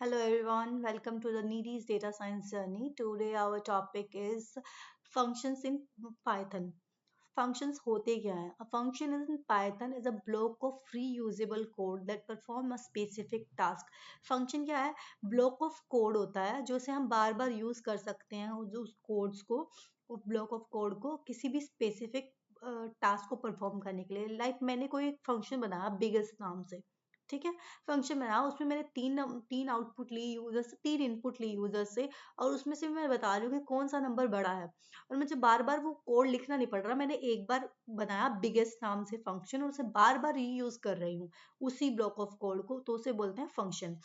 Hello everyone, welcome to the Needy's Data Science Journey. Today our topic is functions in Python. Functions होते क्या हैं? A function in Python is a block of reusable code that perform a specific task. Function क्या है? Block of code होता है जो से हम बार बार यूज कर सकते हैं उस कोड्स को, उस ब्लॉक ऑफ कोड को किसी भी स्पेसिफिक टास्क को परफॉर्म करने के लिए. मैंने कोई एक फंक्शन बनाया बिगेस्ट नाम से, ठीक है. फंक्शन बनाया, उसमें मैंने तीन आउटपुट ली यूजर से, तीन इनपुट ली यूजर से, और उसमें से मैं बता रही हूँ कि कौन सा नंबर बड़ा है. और मुझे बार बार वो कोड लिखना नहीं पड़ रहा, मैंने एक बार बनाया बिगेस्ट नाम से फंक्शन और उसे बार बार रीयूज कर रही हूँ उसी ब्लॉक ऑफ कोड को, तो उसे बोलते हैं फंक्शन.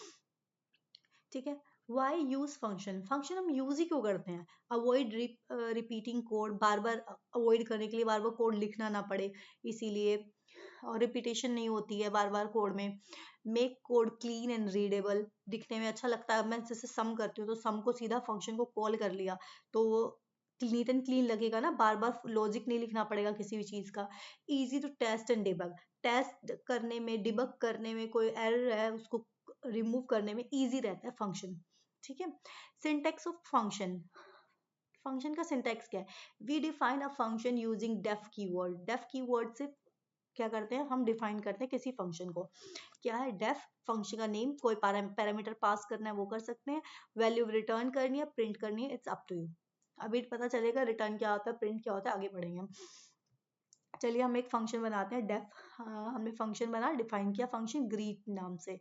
ठीक है. Why use function? फंक्शन हम यूज ही क्यों करते हैं? अवॉइड रिपीटिंग कोड, बार बार अवॉइड करने के लिए बार बार कोड लिखना ना पड़े इसीलिए, और रिपीटेशन नहीं होती है बार बार कोड में. Make code clean and readable, दिखने में अच्छा लगता है. मैं जैसे सम करती हूँ तो सम को सीधा फंक्शन को कॉल कर लिया तो वो नीट एंड क्लीन लगेगा ना, बार बार लॉजिक नहीं लिखना पड़ेगा किसी भी चीज का. Easy to test and debug, test करने में, डिबग करने में, कोई एरर है उसको रिमूव करने में इजी रहता है फंक्शन. ठीक है. Syntax of function. फंक्शन का सिंटेक्स क्या है? We define a function using def keyword. Def keyword से क्या करते हैं, हम डिफाइन करते हैं किसी फंक्शन को. क्या है डेफ? फंक्शन का नेम, कोई पैरामीटर पास करना है वो कर सकते हैं, वैल्यू रिटर्न करनी है, प्रिंट करनी है, इट्स अप टू यू. अभी पता चलेगा रिटर्न क्या होता है, प्रिंट क्या होता है, आगे बढ़ेंगे हम. चलिए हम एक फंक्शन बनाते हैं डेफ. हमने फंक्शन बना, डिफाइन किया फंक्शन ग्रीट नाम से,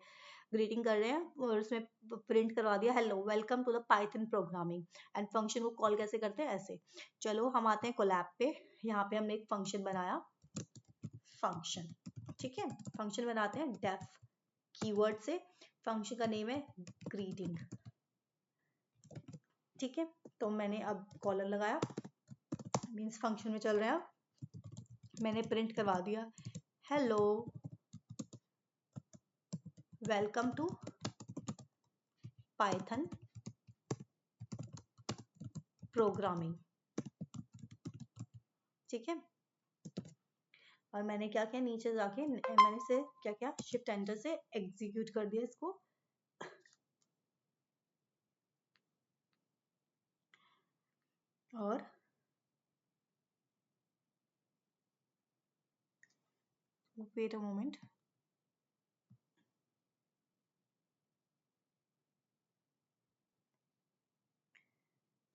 ग्रीटिंग कर रहे हैं और उसमें प्रिंट करवा दिया hello welcome to the Python programming. And function को कॉल कैसे करते हैं, ऐसे. चलो हम आते हैं कोलैब पे. यहाँ पे हमने एक फंक्शन बनाया, फंक्शन. ठीक है. फंक्शन बनाते हैं डेफ कीवर्ड से. फंक्शन का नेम है ग्रीटिंग. ठीक है. तो मैंने अब कॉलर लगाया, मीन्स फंक्शन में चल रहे हैं. मैंने प्रिंट करवा दिया hello welcome to Python programming. ठीक है. और मैंने क्या किया, नीचे जाके मैंने से क्या किया, शिफ्ट एंटर से एग्जीक्यूट कर दिया इसको. और वेट अ मोमेंट.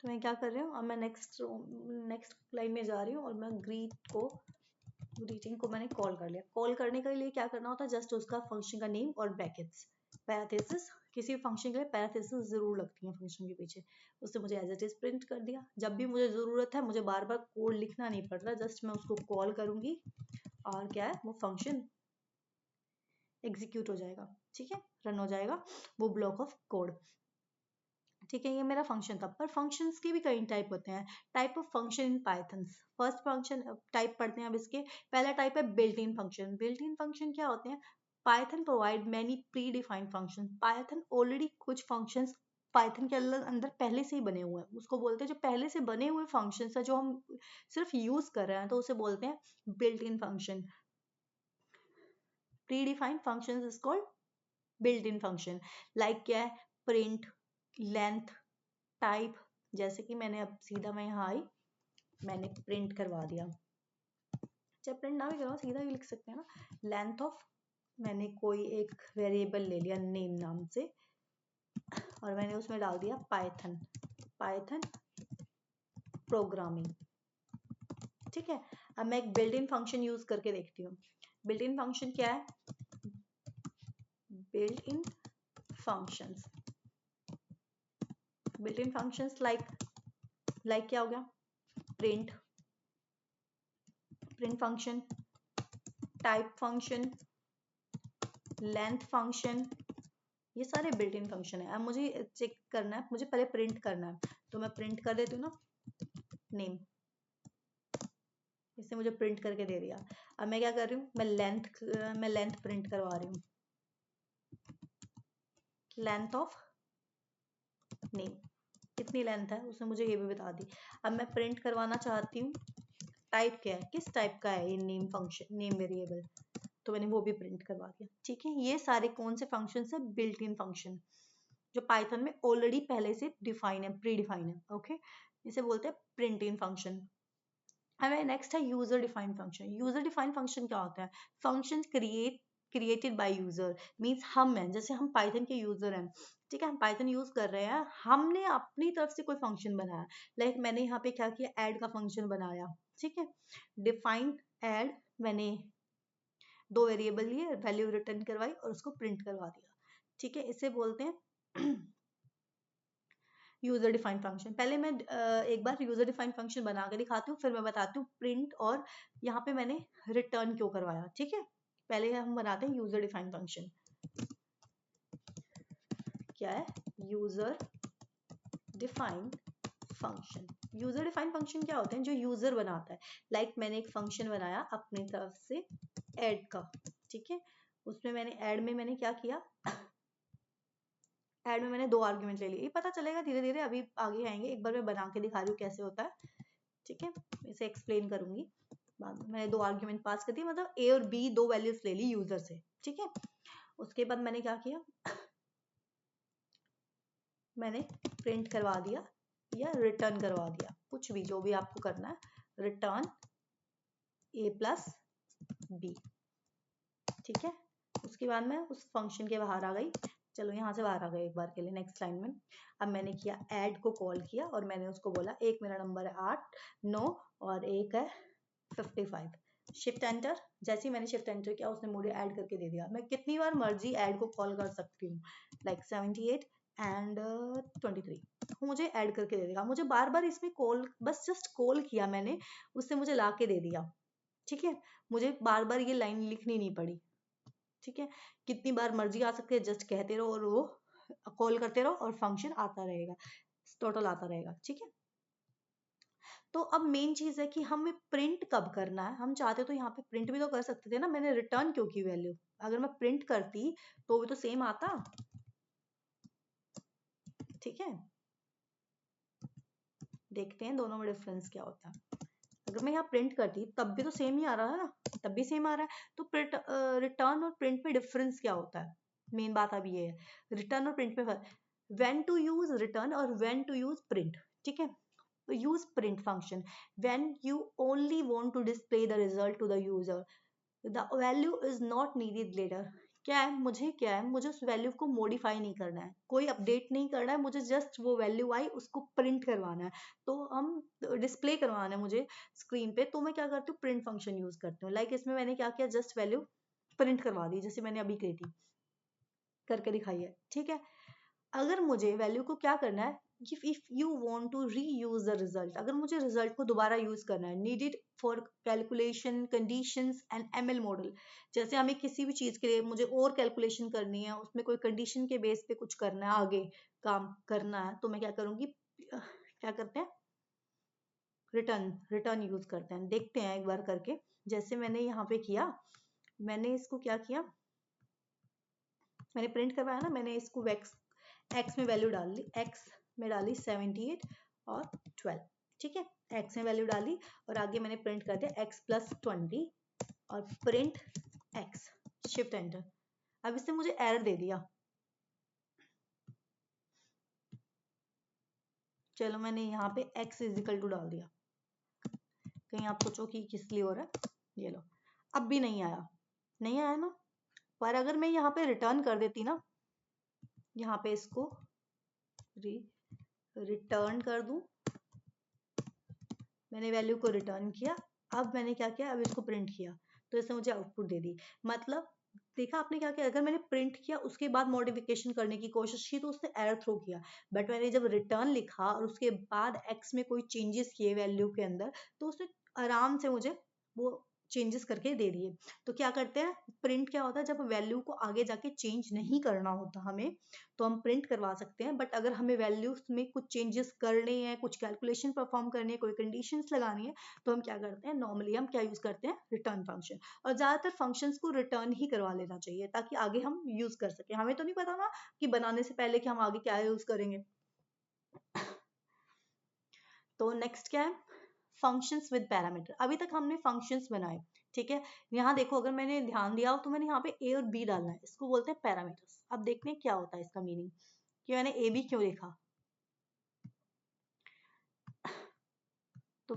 तो मैं क्या कर रही हूँ, अब मैं नेक्स्ट लाइन में जा रही हूँ और मैं ग्रीटिंग को मैंने कॉल कर लिया. कॉल करने के लिए क्या करना होता है, जस्ट उसका फंक्शन का नेम और ब्रैकेट्स, पैरेंथेसिस. किसी भी फंक्शन के लिए पैरेंथेसिस जरूर लगती है फंक्शन के पीछे. उससे मुझे एज इट इज प्रिंट कर दिया. जब भी मुझे जरूरत है, मुझे बार बार कोड लिखना नहीं पड़ रहा, जस्ट मैं उसको कॉल करूंगी और क्या है, वो फंक्शन एग्जीक्यूट हो जाएगा. ठीक है. रन हो जाएगा वो ब्लॉक ऑफ कोड. ठीक है. ये मेरा फंक्शन था. पर फंक्शंस के भी कई टाइप होते हैं. Type of function in Python. First function type पढ़ते हैं अब इसके. पहला टाइप है built in function. Built in function क्या होते हैं? Python provide many pre defined function. Python already कुछ फंक्शंस पाइथन के अंदर पहले से ही बने हुए हैं, उसको बोलते हैं, जो पहले से बने हुए फंक्शंस है जो हम सिर्फ यूज कर रहे हैं, तो उसे बोलते हैं built in function. Pre defined function is called built in function. Like क्या है, प्रिंट, लेंथ, टाइप. जैसे कि मैंने अब सीधा मैं यहाँ आई, मैंने प्रिंट करवा दिया. चाहे प्रिंट ना भी करवाओ, सीधा भी लिख सकते हैं ना. लेंथ ऑफ, मैंने कोई एक वेरिएबल ले लिया नेम नाम से और मैंने उसमें डाल दिया पाइथन, पाइथन प्रोग्रामिंग. ठीक है. अब मैं एक बिल्ट इन फंक्शन यूज करके देखती हूँ. बिल्ट इन फंक्शन क्या है? Built in functions, built in functions like क्या हो गया, print, print function, type function, length function, ये सारे बिल्ट इन फंक्शन है. अब मुझे चेक करना है, मुझे पहले प्रिंट करना है, तो मैं प्रिंट कर देती हूँ ना नेम. इससे मुझे प्रिंट करके दे दिया. अब मैं क्या कर रही हूँ, मैं लेंथ प्रिंट करवा रही हूँ, लेंथ ऑफ नेम. कितनी लेंथ है उसने मुझे ये भी बता दी. अब मैं प्रिंट करवाना चाहती हूँ टाइप क्या है, किस टाइप का है ये नेम फंक्शन, नेम वेरिएबल, तो मैंने वो भी प्रिंट करवा दिया. ठीक है. ये सारे कौन से फंक्शन है, बिल्ट इन फंक्शन. जो पाइथन में ऑलरेडी पहले से डिफाइन है, प्री डिफाइन है। ओके, इसे बोलते हैं प्रिंट इन फंक्शन। हमें नेक्स्ट है user defined function. User defined function क्या होता है? Function created by user, means हम हैं, जैसे हम पाइथन के यूजर हैं, ठीक है, हम पाइथन यूज कर रहे हैं, हमने अपनी तरफ से कोई फंक्शन बनाया, लाइक मैंने यहाँ पे क्या किया, ऐड का फंक्शन बनाया, ठीक है, डिफाइन ऐड, मैंने दो वेरिएबल लिए, वैल्यू रिटर्न करवाई और उसको प्रिंट करवा दिया, ठीक है, इसे बोलते हैं यूजर डिफाइंड फंक्शन। पहले मैं एक बार यूजर डिफाइंड फंक्शन बना के दिखाती हूँ, फिर मैं बताती हूँ प्रिंट और यहाँ पे मैंने रिटर्न क्यों करवाया, ठीक है। पहले हम बनाते हैं यूजर डिफाइंड फंक्शन। क्या है? User defined function. User defined function क्या होते हैं? जो यूजर बनाता है, लाइक मैंने एक फंक्शन बनाया अपनी तरफ से ऐड का, ठीक है, उसमें मैंने ऐड में मैंने क्या किया, ऐड में मैंने दो आर्ग्यूमेंट ले लिए, ये पता चलेगा धीरे धीरे, अभी आगे आएंगे, एक बार मैं बना के दिखा रही हूँ कैसे होता है, ठीक है, इसे एक्सप्लेन करूंगी बाद में। मैंने दो आर्ग्यूमेंट पास कर दिए, मतलब ए और बी दो वैल्यूज ले ली यूजर से, ठीक है। उसके बाद मैंने क्या किया, मैंने प्रिंट करवा दिया या रिटर्न करवा दिया, कुछ भी, जो भी आपको करना है, रिटर्न ए प्लस बी, ठीक है। उसके बाद मैं उस फंक्शन के बाहर आ गई, चलो यहाँ से बाहर आ गए एक बार के लिए, नेक्स्ट लाइन में। अब मैंने किया ऐड को कॉल किया और मैंने उसको बोला, एक मेरा नंबर है 8 9 और एक है 55, शिफ्ट एंटर। जैसे ही मैंने शिफ्ट एंटर किया उसने मुझे ऐड करके दे दिया। मैं कितनी बार मर्जी ऐड को कॉल कर सकती हूँ, लाइक 78 एंड 23, मुझे ऐड करके दे देगा। मुझे बार बार इसमें कॉल, बस जस्ट कॉल किया मैंने, उससे मुझे ला के दे दिया, ठीक है, मुझे बार बार ये लाइन लिखनी नहीं पड़ी, ठीक है। कितनी बार मर्जी आ सकती है, जस्ट कहते रहो और वो कॉल करते रहो और फंक्शन आता रहेगा, टोटल आता रहेगा, ठीक है। तो अब मेन चीज है कि हमें प्रिंट कब करना है। हम चाहते तो यहाँ पे प्रिंट भी तो कर सकते थे ना, मैंने रिटर्न क्यों की वैल्यू? अगर मैं प्रिंट करती तो भी तो सेम आता, ठीक है। देखते हैं दोनों में डिफरेंस क्या होता है। अगर मैं यहाँ प्रिंट करती तब भी तो सेम ही आ रहा है ना, तब भी सेम आ रहा है, तो रिटर्न और प्रिंट में डिफरेंस क्या होता है? मेन बात अब ये है, रिटर्न और प्रिंट में व्हेन टू यूज रिटर्न और व्हेन टू यूज प्रिंट, ठीक है। use print function when you only want to display the result to the user, the value is not needed later। क्या है, मुझे उस वैल्यू को मॉडिफाई नहीं करना है, कोई अपडेट नहीं करना है, मुझे जस्ट वो वैल्यू आई उसको प्रिंट करवाना है, तो हम डिस्प्ले करवाना है मुझे स्क्रीन पे, तो मैं क्या करती हूँ, प्रिंट फंक्शन यूज करती हूँ। लाइक इसमें मैंने क्या किया, जस्ट वैल्यू प्रिंट करवा दी, जैसे मैंने अभी कही थी, करके दिखाई है, ठीक है। अगर मुझे वैल्यू को क्या करना है, if you want to reuse the result, अगर मुझे रिजल्ट को दोबारा यूज करना है, needed for calculation conditions and ML model, जैसे हमें किसी भी चीज के लिए मुझे और कैलकुलेशन करनी है, उसमें कोई कंडीशन के बेस पे कुछ करना है, आगे काम करना है, तो मैं क्या करूंगी, क्या करते हैं, रिटर्न रिटर्न यूज करते हैं। देखते हैं एक बार करके, जैसे मैंने यहाँ पे किया, मैंने इसको क्या किया, मैंने प्रिंट करवाया ना, मैंने इसको एक्स में वैल्यू डाल ली, एक्स में डाली 78 और 12, ठीक है, एक्स में वैल्यू डाली और आगे मैंने प्रिंट कर दिया एक्स प्लस 20 और प्रिंट एक्स, शिफ्ट एंटर। अब इसने मुझे एरर दे दिया, चलो मैंने यहाँ पे x इजिकल टू डाल दिया, कहीं आप सोचो कि किस लिए हो रहा है, ये लो, अब भी नहीं आया, नहीं आया ना। पर अगर मैं यहाँ पे रिटर्न कर देती ना, यहाँ पे इसको रिटर्न कर दूं, मैंने वैल्यू को रिटर्न किया, अब मैंने क्या किया, अब इसको प्रिंट किया, तो इसने मुझे आउटपुट दे दी। मतलब देखा आपने क्या किया, अगर मैंने प्रिंट किया उसके बाद मॉडिफिकेशन करने की कोशिश की तो उसने एरर थ्रो किया, बट मैंने जब रिटर्न लिखा और उसके बाद एक्स में कोई चेंजेस किए वैल्यू के अंदर, तो उसने आराम से मुझे वो चेंजेस करके दे दिए। तो क्या करते हैं, प्रिंट क्या होता है, जब वैल्यू को आगे जाके चेंज नहीं करना होता हमें, तो हम प्रिंट करवा सकते हैं, बट अगर हमें वैल्यूज में कुछ चेंजेस करने हैं, कुछ कैलकुलेशन परफॉर्म करनी है, कोई कंडीशंस लगानी है, तो हम क्या करते हैं, नॉर्मली हम क्या यूज करते हैं, रिटर्न फंक्शन। और ज्यादातर फंक्शंस को रिटर्न ही करवा लेना चाहिए ताकि आगे हम यूज कर सके। हमें तो नहीं पता ना कि बनाने से पहले कि हम आगे क्या यूज करेंगे। तो नेक्स्ट क्या है, फंक्शंस विद पैरामीटर। अभी तक हमने फंक्शंस बनाए, ठीक है। यहाँ देखो, अगर मैंने ध्यान दिया हो तो मैंने यहाँ पे ए और बी डालना है, इसको बोलते हैं पैरामीटर्स। अब देखते हैं क्या होता है इसका मीनिंग, कि मैंने ए बी क्यों लिखा। तो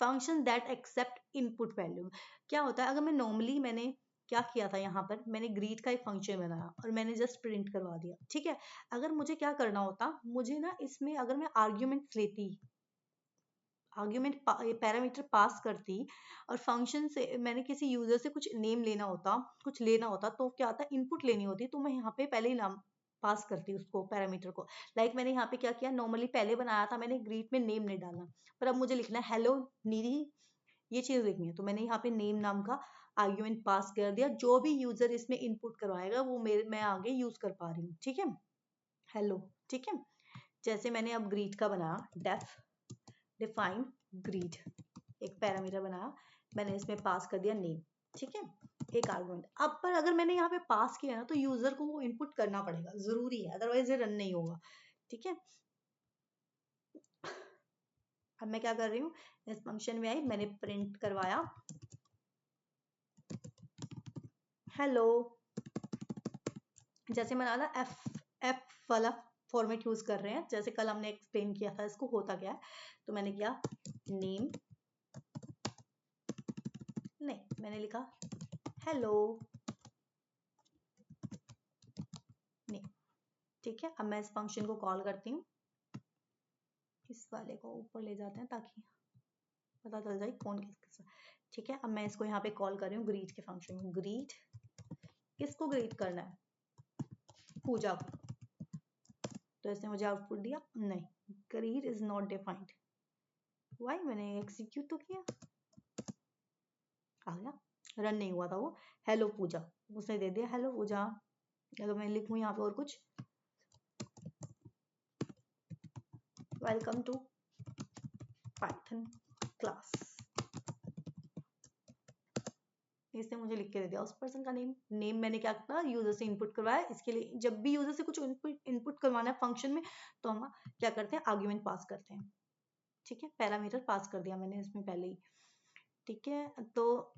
function that accept input value क्या होता है। अगर मैं नॉर्मली मैंने क्या किया था, यहाँ पर मैंने ग्रीट का एक फंक्शन बनाया और मैंने जस्ट प्रिंट करवा दिया, ठीक है। अगर मुझे क्या करना होता, मुझे ना इसमें अगर मैं आर्ग्यूमेंट्स लेती, आर्ग्यूमेंट पैरामीटर पास करती और फंक्शन से मैंने किसी यूजर से कुछ नेम लेना होता, कुछ लेना होता, तो क्या होता, इनपुट लेनी होती, तो मैं यहाँ पे पहले ही नाम पास करती उसको, पैरामीटर को। लाइक मैंने यहाँ पे क्या किया, नॉर्मली पहले बनाया था मैंने ग्रीट में नेम नहीं डालना, पर अब मुझे लिखना है हेलो निधि, ये चीज लिखनी है, तो मैंने यहाँ पे नेम नाम का आर्ग्यूमेंट पास कर दिया। जो भी यूजर इसमें इनपुट करवाएगा वो मैं आगे यूज कर पा रही हूँ, ठीक है। हेलो, ठीक है। जैसे मैंने अब ग्रीट का बनाया, डिफाइन ग्रीड, एक पैरामीटर बनाया, मैंने इसमें पास कर दिया नेम, ठीक है, एक आर्गुमेंट। अब पर अगर मैंने यहाँ पे पास किया ना, तो यूजर को वो इनपुट करना पड़ेगा, जरूरी है, अदरवाइज ये रन नहीं होगा, ठीक है। अब मैं क्या कर रही हूँ, इस फंक्शन में आई, मैंने प्रिंट करवाया हेलो। जैसे मैंने ना एफ वाला फॉर्मेट यूज कर रहे हैं, जैसे कल हमने एक्सप्लेन किया था इसको होता क्या है। तो मैंने किया नेम, नहीं मैंने लिखा हेलो, नहीं, ठीक है। अब मैं इस फंक्शन को कॉल करती हूँ, इस वाले को ऊपर ले जाते हैं ताकि पता चल जाए कौन किसका, ठीक है। अब मैं इसको यहाँ पे कॉल कर रही हूँ ग्रीट के फंक्शन को। ग्रीट, किसको ग्रीट करना है, पूजा को। तो इसने मुझे आउटपुट दिया नहीं, greet is not defined. Why, मैंने एग्जीक्यूट तो किया, आ गया, रन नहीं हुआ था वो। हेलो पूजा, उसने दे दिया हेलो पूजा। अगर मैं लिखूं यहाँ पे और कुछ, वेलकम टू पाइथन क्लास, इसने मुझे लिख के दे दिया उस पर्सन का नेम। नेम मैंने क्या किया, यूजर से इनपुट करवाया। इसके लिए जब भी यूजर से कुछ इनपुट करवाना है फंक्शन में, तो हम क्या करते हैं, आर्ग्यूमेंट पास करते हैं, ठीक है। पैरामीटर पास कर दिया मैंने इसमें पहले ही, ठीक है। तो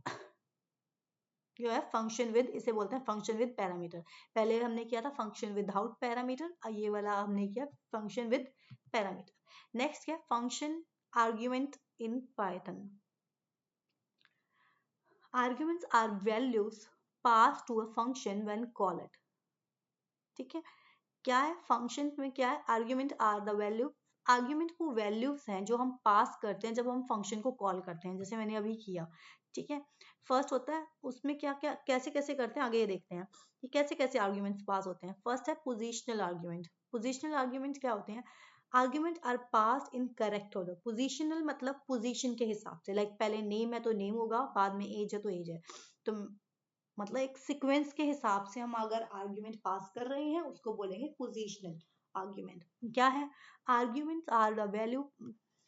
जो है फंक्शन विद, इसे बोलते हैं फंक्शन विद पैरामीटर। पहले हमने किया था फंक्शन विदाउट पैरामीटर, ये वाला हमने किया फंक्शन विद पैरामीटर। नेक्स्ट क्या, function argument in Python. Arguments are values passed to a function when called, ठीक है। क्या है फंक्शन में, क्या है, argument are the value. Argument वो वैल्यूज हैं जो हम पास करते हैं जब हम फंक्शन को कॉल करते हैं, जैसे मैंने अभी किया, ठीक है। फर्स्ट होता है उसमें क्या क्या कैसे कैसे करते हैं, आगे ये देखते हैं कि कैसे कैसे आर्ग्यूमेंट्स पास होते हैं। फर्स्ट है पोजिशनल आर्ग्यूमेंट। पोजिशनल आर्ग्यूमेंट क्या होते हैं, argument are pass in correct order. Positional मतलब पोजीशन के हिसाब से, लाइक पहले नेम है तो नेम होगा, बाद में एज है तो एज है, तो मतलब एक सीक्वेंस के हिसाब से हम अगर आर्ग्यूमेंट पास कर रहे हैं उसको बोलेंगे पोजिशनल आर्ग्यूमेंट। क्या है, arguments are the value,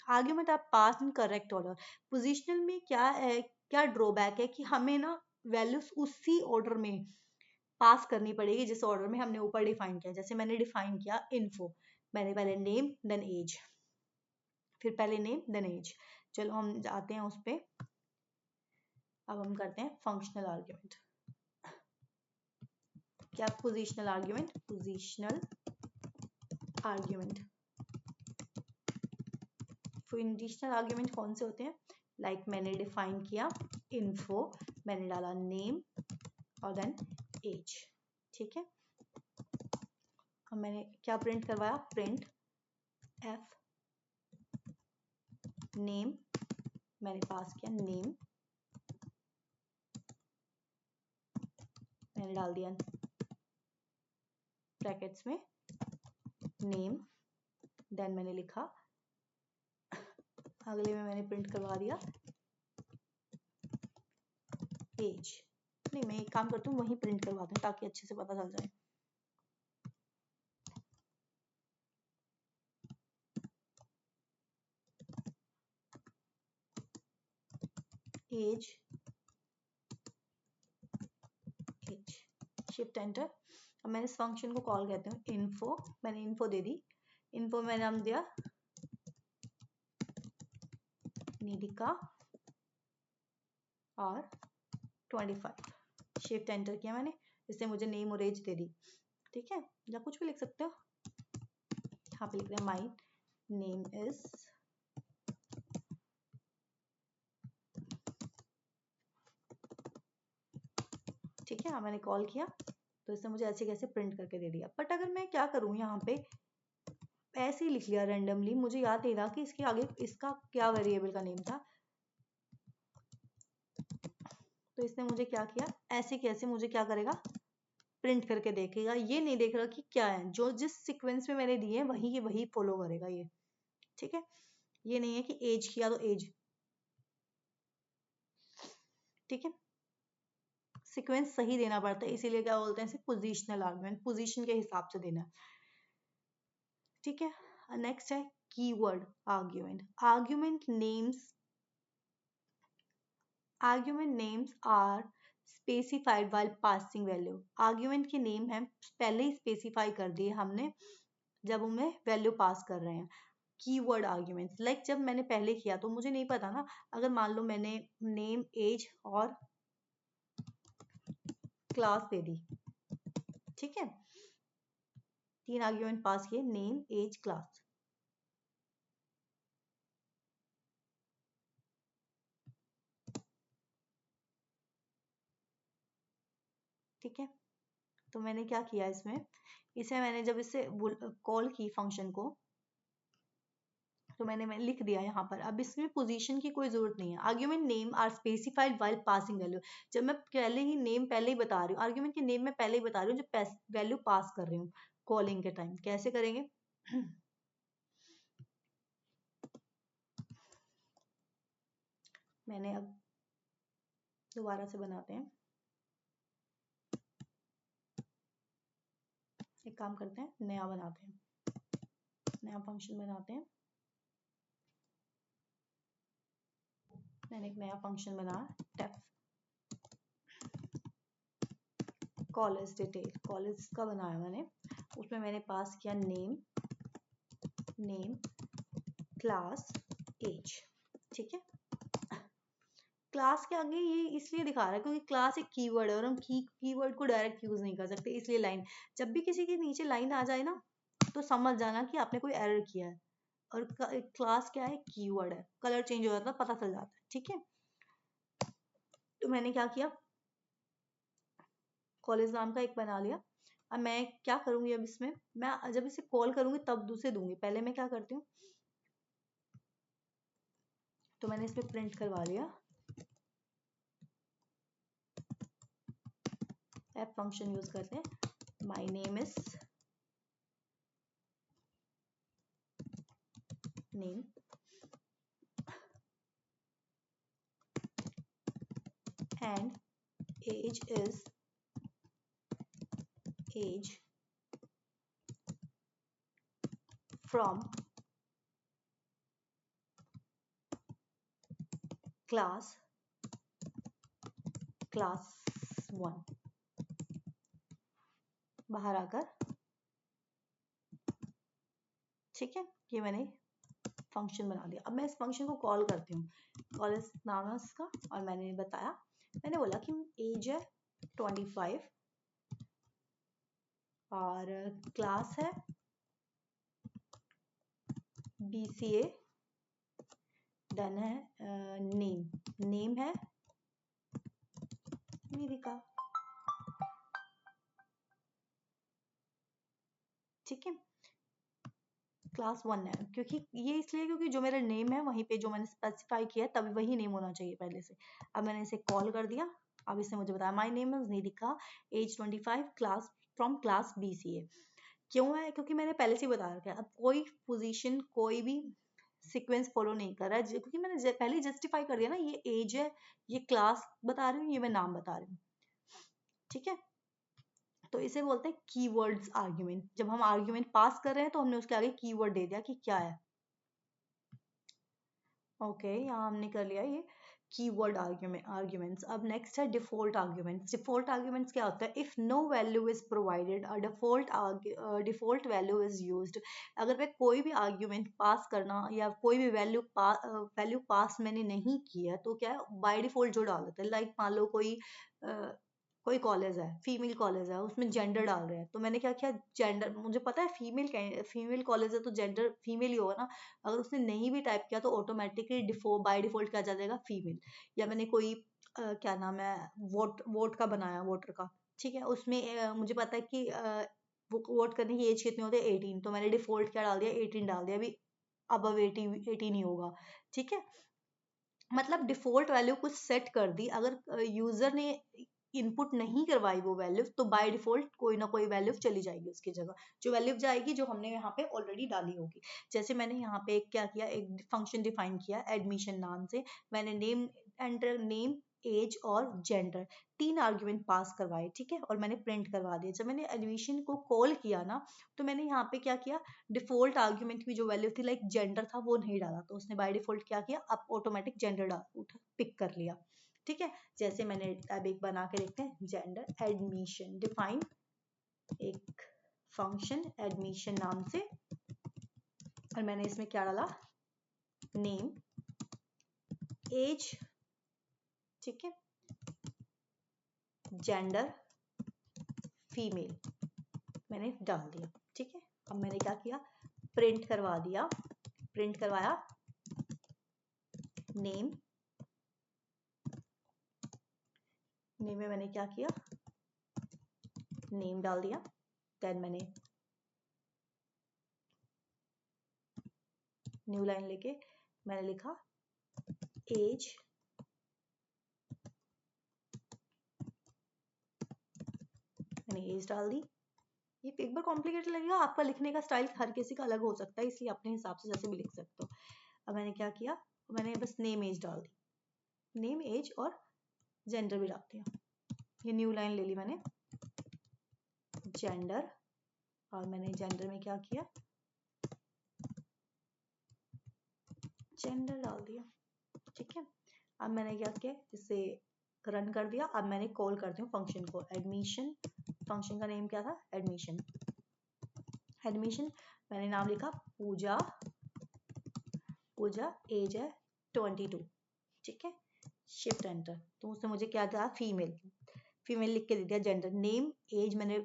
argument are pass in correct order. Positional में क्या है, क्या ड्रॉबैक है कि हमें ना वैल्यूज उसी ऑर्डर में पास करनी पड़ेगी जिस ऑर्डर में हमने ऊपर डिफाइन किया। जैसे मैंने डिफाइन किया इन्फो, मैंने पहले नेम देन एज, फिर पहले नेम देन एज। चलो हम जाते हैं उस पे, अब हम करते हैं फंक्शनल आर्ग्यूमेंट। क्या positional argument, positional argument, positional argument कौन से होते हैं, लाइक मैंने डिफाइन किया इन्फो, मैंने डाला नेम और देन एज, ठीक है। अब मैंने क्या प्रिंट करवाया, प्रिंट एफ नेम, मैंने पास किया नेम, मैंने डाल दिया ब्रैकेट्स में नेम, देन मैंने लिखा, अगले में मैंने प्रिंट करवा दिया एज। नहीं, मैं एक काम करती हूँ वहीं प्रिंट करवाती हूँ ताकि अच्छे से पता चल जाए। Age, age, shift enter. अब मैंने इस फंक्शन को कॉल कहते हूँ इन्फो, मैंने इन्फो दे दी, इन्फो में नाम दिया निधिका और 25, शिफ्ट एंटर किया मैंने, इससे मुझे नेम और एज दे दी, ठीक है। या कुछ भी लिख सकते हो, यहाँ पे लिख रहे हैं माई नेम इज, ठीक है। मैंने कॉल किया तो इसने मुझे ऐसे कैसे प्रिंट करके दे दिया। बट अगर मैं क्या करूँ, यहाँ पे ऐसे ही लिख लिया रैंडमली, मुझे याद नहीं रहा कि इसके आगे इसका क्या वेरिएबल का नेम था, तो इसने मुझे क्या किया, ऐसे कैसे मुझे क्या करेगा, प्रिंट करके देखेगा। ये नहीं देख रहा कि क्या है, जो जिस सीक्वेंस में मैंने दिए वही के वही फॉलो करेगा ये, ठीक है। ये नहीं है कि एज किया तो एज, ठीक है। सीक्वेंस सही देना पड़ता है, इसीलिए क्या बोलते हैं इसे पोजिशनल आर्गुमेंट, पोजीशन के हिसाब से देना, ठीक है। नेक्स्ट है keyword argument. Argument names are specified while passing value. Argument के नेम है पहले ही स्पेसिफाई कर दिए हमने जब उनमें वैल्यू पास कर रहे हैं। कीवर्ड आर्ग्यूमेंट्स लाइक जब मैंने पहले किया तो मुझे नहीं पता ना, अगर मान लो मैंने नेम एज और क्लास दे दी, ठीक है, 3 आर्ग्यूमेंट पास किए, नेम एज क्लास, ठीक है। तो मैंने क्या किया इसमें, इसे मैंने जब इसे कॉल की फंक्शन को, तो मैं लिख दिया यहाँ पर। अब इसमें पोजीशन की कोई जरूरत नहीं है। Argument name are specified while passing value. जब मैं पहले ही नेम पहले ही बता रही हूँ, आर्ग्यूमेंट के नेम में पहले ही बता रही हूँ जो वैल्यू पास कर रही हूँ कॉलिंग के टाइम। कैसे करेंगे मैंने अब दोबारा से बनाते हैं, एक काम करते हैं, नया बनाते हैं, नया फंक्शन बनाते हैं। मैंने एक नया फंक्शन बनाया, टेफ कॉलेज डिटेल, कॉलेज का बनाया मैंने। उसमें मैंने पास किया नेम क्लास एज, ठीक है। क्लास के आगे ये इसलिए दिखा रहा है क्योंकि क्लास एक कीवर्ड है और हम कीवर्ड को डायरेक्ट यूज नहीं कर सकते, इसलिए लाइन, जब भी किसी के नीचे लाइन आ जाए ना तो समझ जाना कि आपने कोई एरर किया है। और क्लास क्या है, कीवर्ड है, कलर चेंज हो जाता है, पता चल जाता है, ठीक है। तो मैंने क्या किया, कॉलेज नाम का एक बना लिया। अब मैं क्या करूंगी, अब इसमें मैं जब इसे कॉल करूंगी तब दूसरे दूंगी, पहले मैं क्या करती हूँ, तो मैंने इसमें प्रिंट करवा लिया, ऐप फंक्शन यूज करते हैं, my name is name and age is age from class 1। बाहर आकर, ठीक है, ये मैंने फंक्शन बना दिया। अब मैं इस फंक्शन को कॉल करती हूँ, कॉलेज नाम है उसका, और मैंने बताया, मैंने बोला कि एज है 25 और क्लास है BCA, डन है, नेम है निधिका, ठीक है। क्लास 1 है क्योंकि ये इसलिए क्योंकि जो मेरा नेम है वहीं पे जो मैंने स्पेसिफाई किया है तभी वही नेम होना चाहिए पहले से। अब मैंने इसे कॉल कर दिया, अब इसने मुझे बताया my name is Nidhika, age 25, class from class BCA। क्यों है, क्योंकि मैंने पहले से ही बता रखा है। अब कोई पोजीशन कोई भी सीक्वेंस फॉलो नहीं कर रहा है क्योंकि मैंने पहले ही जस्टिफाई कर दिया ना, ये एज है, ये क्लास बता रही हूँ, ये मैं नाम बता रही हूँ, ठीक है। तो इसे बोलते हैं कीवर्ड्स आर्ग्यूमेंट। जब हम आर्ग्यूमेंट पास कर रहे हैं तो हमने उसके आगे कीवर्ड दे दिया कि क्या है, ओके यहाँ हमने कर लिया ये कीवर्ड आर्ग्यूमेंट्स। अब नेक्स्ट है डिफॉल्ट आर्ग्यूमेंट्स। डिफॉल्ट आर्ग्यूमेंट्स क्या होता है, if no value is provided a default value is used. अगर मैं कोई भी आर्ग्यूमेंट पास करना या कोई भी वैल्यू पास मैंने नहीं किया तो क्या है, बाय डिफॉल्ट जो डाल देते हैं, लाइक मान लो कोई कोई कॉलेज है, फीमेल कॉलेज है, उसमें जेंडर डाल रहे हैं, तो मैंने क्या किया, जेंडर मुझे पता है फीमेल कॉलेज है तो जेंडर फीमेल ही होगा ना। अगर उसने नहीं भी टाइप किया तो ऑटोमेटिकली बाय डिफॉल्ट क्या जा जाएगा, फीमेल। या मैंने कोई क्या नाम है, वोट वोट का बनाया, वोटर का, ठीक है, उसमें मुझे पता है कि वोट करने की एज कितनी होती है, 18, तो मैंने डिफॉल्ट क्या डाल दिया, 18 डाल दिया, अभी अबव 18 ही होगा, ठीक है। मतलब डिफॉल्ट वैल्यू कुछ सेट कर दी, अगर यूजर ने इनपुट नहीं करवाई वो वैल्यू, तो बाय डिफॉल्ट कोई ना कोई वैल्यू चली जाएगी उसकी जगह, जो वैल्यू जाएगी जो हमने यहाँ पे ऑलरेडी डाली होगी। जैसे मैंने यहाँ पे क्या किया, एक फंक्शन डिफाइन किया एडमिशन नाम से, मैंने नेम एंटर, नेम, एज और जेंडर, 3 आर्ग्यूमेंट पास करवाए, ठीक है, और मैंने प्रिंट करवा दिया। जब मैंने एडमिशन को कॉल किया ना, तो मैंने यहाँ पे क्या किया, डिफॉल्ट आर्ग्यूमेंट की जो वैल्यू थी लाइक जेंडर था वो नहीं डाला, तो उसने बाय डिफॉल्ट क्या किया, अब ऑटोमेटिक जेंडर डाल पिक कर लिया, ठीक है। जैसे मैंने अब एक बना के देखते हैं, जेंडर एडमिशन डिफाइन, एक फंक्शन एडमिशन नाम से, और मैंने इसमें क्या डाला, नेम, एज, ठीक है, जेंडर फीमेल मैंने डाल दिया, ठीक है। अब मैंने क्या किया, प्रिंट करवा दिया, प्रिंट करवाया, नेम, नेम में मैंने क्या किया, नेम डाल दिया, देन मैंने न्यू लाइन लेके मैंने लिखा एज, मैंने एज डाल दी। ये एक बार कॉम्प्लिकेटेड लगेगा, आपका लिखने का स्टाइल हर किसी का अलग हो सकता है, इसलिए अपने हिसाब से जैसे भी लिख सकते हो। अब मैंने क्या किया, मैंने बस नेम एज डाल दी, नेम एज और जेंडर भी डाल दिया। ये न्यू लाइन ले ली मैंने, जेंडर, और मैंने जेंडर में क्या किया, जेंडर डाल दिया, ठीक है। अब मैंने क्या किया, इसे रन कर दिया। अब मैंने कॉल करती हूँ फंक्शन को, एडमिशन, फंक्शन का नेम क्या था, एडमिशन, एडमिशन मैंने नाम लिखा पूजा, पूजा, एज है 22, ठीक है, शिफ्ट एंटर, तो उसने मुझे क्या था, फीमेल, फीमेल लिख के दे दिया, जेंडर, नेम, एज मैंने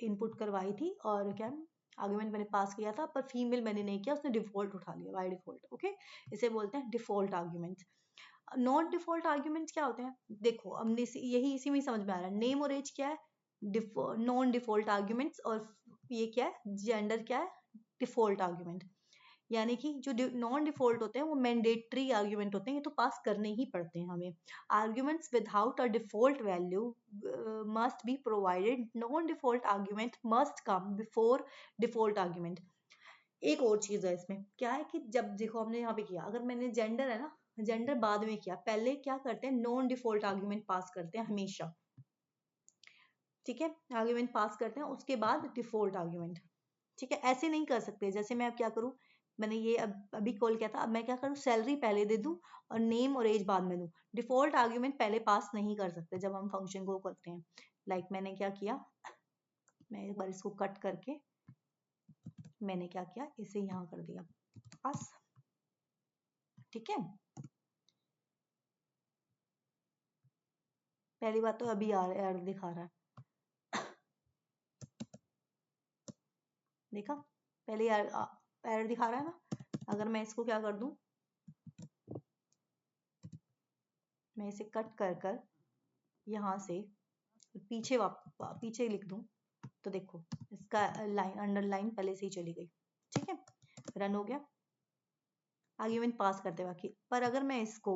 इनपुट करवाई थी, और क्या आर्गुमेंट मैंने पास किया था, पर फीमेल मैंने नहीं किया, उसने डिफॉल्ट उठा लिया बाय डिफॉल्ट, ओके। इसे बोलते हैं default argument. Non default argument क्या होते हैं, देखो हमने यही इसी में समझ में आ रहा है, नेम और एज क्या है, नॉन डिफॉल्ट आर्ग्यूमेंट्स, और ये क्या है, जेंडर क्या है, डिफॉल्ट आर्ग्यूमेंट। यानी कि जो नॉन डिफॉल्ट होते हैं वो मैंडेटरी आर्ग्यूमेंट होते हैं, ये तो पास करने ही पड़ते हैं हमें। Arguments without a default value must be provided, non default argument must come before default argument. एक और चीज है इसमें, क्या है कि जब देखो हमने यहाँ पे किया, अगर मैंने जेंडर है ना, जेंडर बाद में किया, पहले क्या करते हैं, नॉन डिफॉल्ट आर्ग्यूमेंट पास करते हैं हमेशा, ठीक है, आर्ग्यूमेंट पास करते हैं उसके बाद डिफॉल्ट आर्ग्यूमेंट, ठीक है। ऐसे नहीं कर सकते, जैसे मैं अब क्या करूं, मैंने ये अभी कॉल किया था, अब मैं क्या करूं, सैलरी पहले दे दूं और नेम और एज बाद में दूं, डिफॉल्ट आर्ग्यूमेंट पहले पास नहीं कर सकते जब हम फंक्शन को करते हैं। लाइक मैंने क्या किया, मैं एक बार इसको कट करके मैंने क्या किया, इसे यहाँ कर दिया पास, ठीक है। पहली बात तो अभी एरर दिखा रहा है, देखा, पहले एरर दिखा रहा है ना। अगर मैं इसको क्या कर दूं, मैं इसे कट कर कर यहाँ से पीछे पीछे लिख दूं, तो देखो इसका लाइन अंडरलाइन पहले से ही चली गई, ठीक है, रन हो गया, आर्ग्यूमेंट पास करते बाकी। पर अगर मैं इसको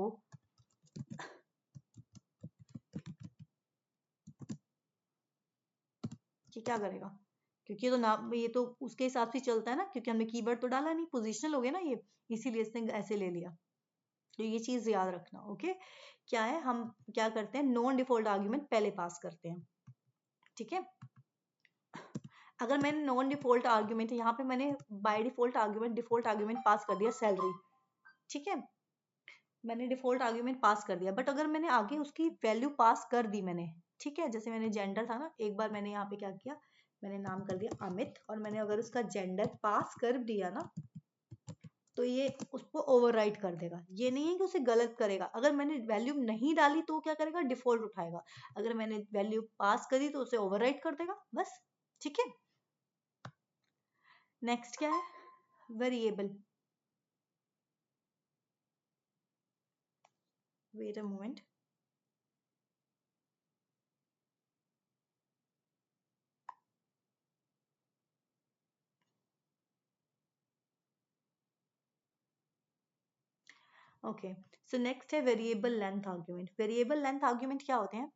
ये क्या करेगा, क्योंकि ये तो ना, ये तो उसके हिसाब से चलता है ना, क्योंकि हमने कीवर्ड तो डाला नहीं, पोजिशनल हो गया ना ये, इसीलिए इसने ऐसे ले लिया। तो ये चीज याद रखना, ओके। क्या है, हम क्या करते हैं, नॉन डिफॉल्ट आर्ग्यूमेंट पहले पास करते हैं, ठीक है। अगर मैंने नॉन डिफॉल्ट आर्ग्यूमेंट, यहाँ पे मैंने by default argument, default argument pass कर दिया सैलरी, ठीक है, मैंने डिफॉल्ट आर्ग्यूमेंट पास कर दिया, बट अगर मैंने आगे उसकी वैल्यू पास कर दी मैंने, ठीक है, जैसे मैंने जेंडर था ना, एक बार मैंने यहाँ पे क्या किया, मैंने नाम कर दिया अमित, और मैंने अगर उसका जेंडर पास कर दिया ना, तो ये उसको ओवरराइट कर देगा। ये नहीं है कि उसे गलत करेगा। अगर मैंने वैल्यू नहीं डाली तो क्या करेगा, डिफॉल्ट उठाएगा। अगर मैंने वैल्यू पास करी तो उसे ओवरराइट कर देगा, बस। ठीक है। नेक्स्ट क्या है, variable. Wait a moment. Okay, so next है variable length argument. Variable length argument क्या होते हैं,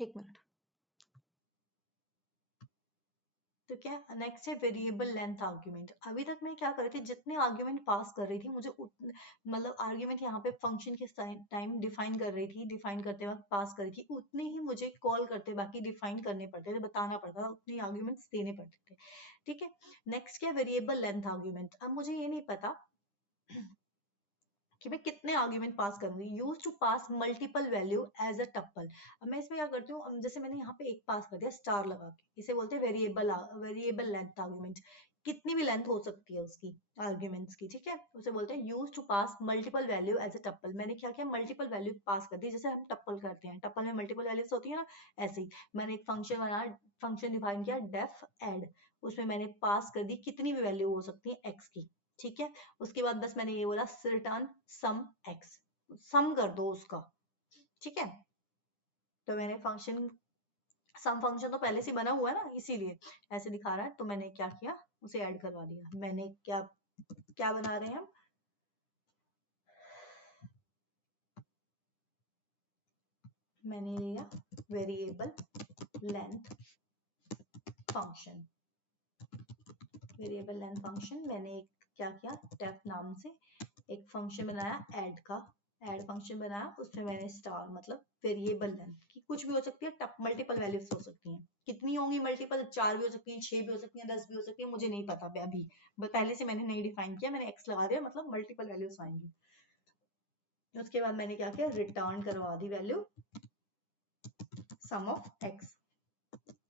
एक मिनट। तो क्या नेक्स्ट है वेरिएबल लेंथ आर्ग्यूमेंट। अभी तक मैं क्या कर रही थी, जितने आर्ग्यूमेंट पास कर रही थी मुझे मतलब आर्ग्यूमेंट यहाँ पे फंक्शन के टाइम डिफाइन कर रही थी, डिफाइन करते वक्त पास कर रही थी, उतने ही मुझे कॉल करते बाकी डिफाइन करने पड़ते थे, बताना पड़ता था, उतने आर्ग्यूमेंट्स देने पड़ते थे। ठीक है। नेक्स्ट क्या, वेरिएबल लेंथ आर्ग्यूमेंट। अब मुझे ये नहीं पता कि मैं कितने आर्ग्यूमेंट पास करूंगी। Use to pass multiple value as a tuple. अब मैं इसमें क्या करती हूँ, जैसे मैंने यहाँ पे एक पास कर दिया स्टार लगा के, इसे बोलते हैं वेरिएबल लेंथ आर्ग्यूमेंट। कितनी भी लेंथ हो सकती है उसकी, आर्ग्यूमेंट्स की। ठीक है, उसे बोलते हैं use to pass multiple value as a tuple. मैंने क्या किया, मल्टीपल वैल्यू पास कर दी, जैसे हम टप्पल करते हैं, टप्पल में मल्टीपल वैल्यूज होती है ना, ऐसे ही मैंने एक फंक्शन बनाया, फंक्शन डिफाइन किया डेफ एड। उसमें मैंने पास कर दी कितनी भी वैल्यू हो सकती है एक्स की। ठीक है। उसके बाद बस मैंने ये बोला रिटर्न सम एक्स, सम कर दो उसका। ठीक है। तो मैंने फंक्शन, सम फंक्शन तो पहले से बना हुआ है ना, इसीलिए ऐसे दिखा रहा है, तो मैंने क्या किया, उसे ऐड करवा दिया। मैंने क्या क्या बना रहे हैं हम, मैंने लिया variable length function. Variable length function मैंने एक क्या किया, टेप नाम से एक फंक्शन बनाया ऐड का, ऐड फंक्शन बनाया, उसमें मैंने स्टार मतलब वेरिएबल लेंथ की कुछ भी हो सकती है, मल्टीपल वैल्यूज हो सकती हैं। कितनी होंगी मल्टीपल, 4 भी हो सकती हैं, 6 भी हो सकती हैं, 10 भी हो सकती है, मुझे नहीं पता अभी, पहले से मैंने नहीं डिफाइन किया, मैंने एक्स लगा दिया, मतलब मल्टीपल वैल्यूज आएंगी। उसके बाद मैंने क्या किया, रिटर्न करवा दी value sum of x,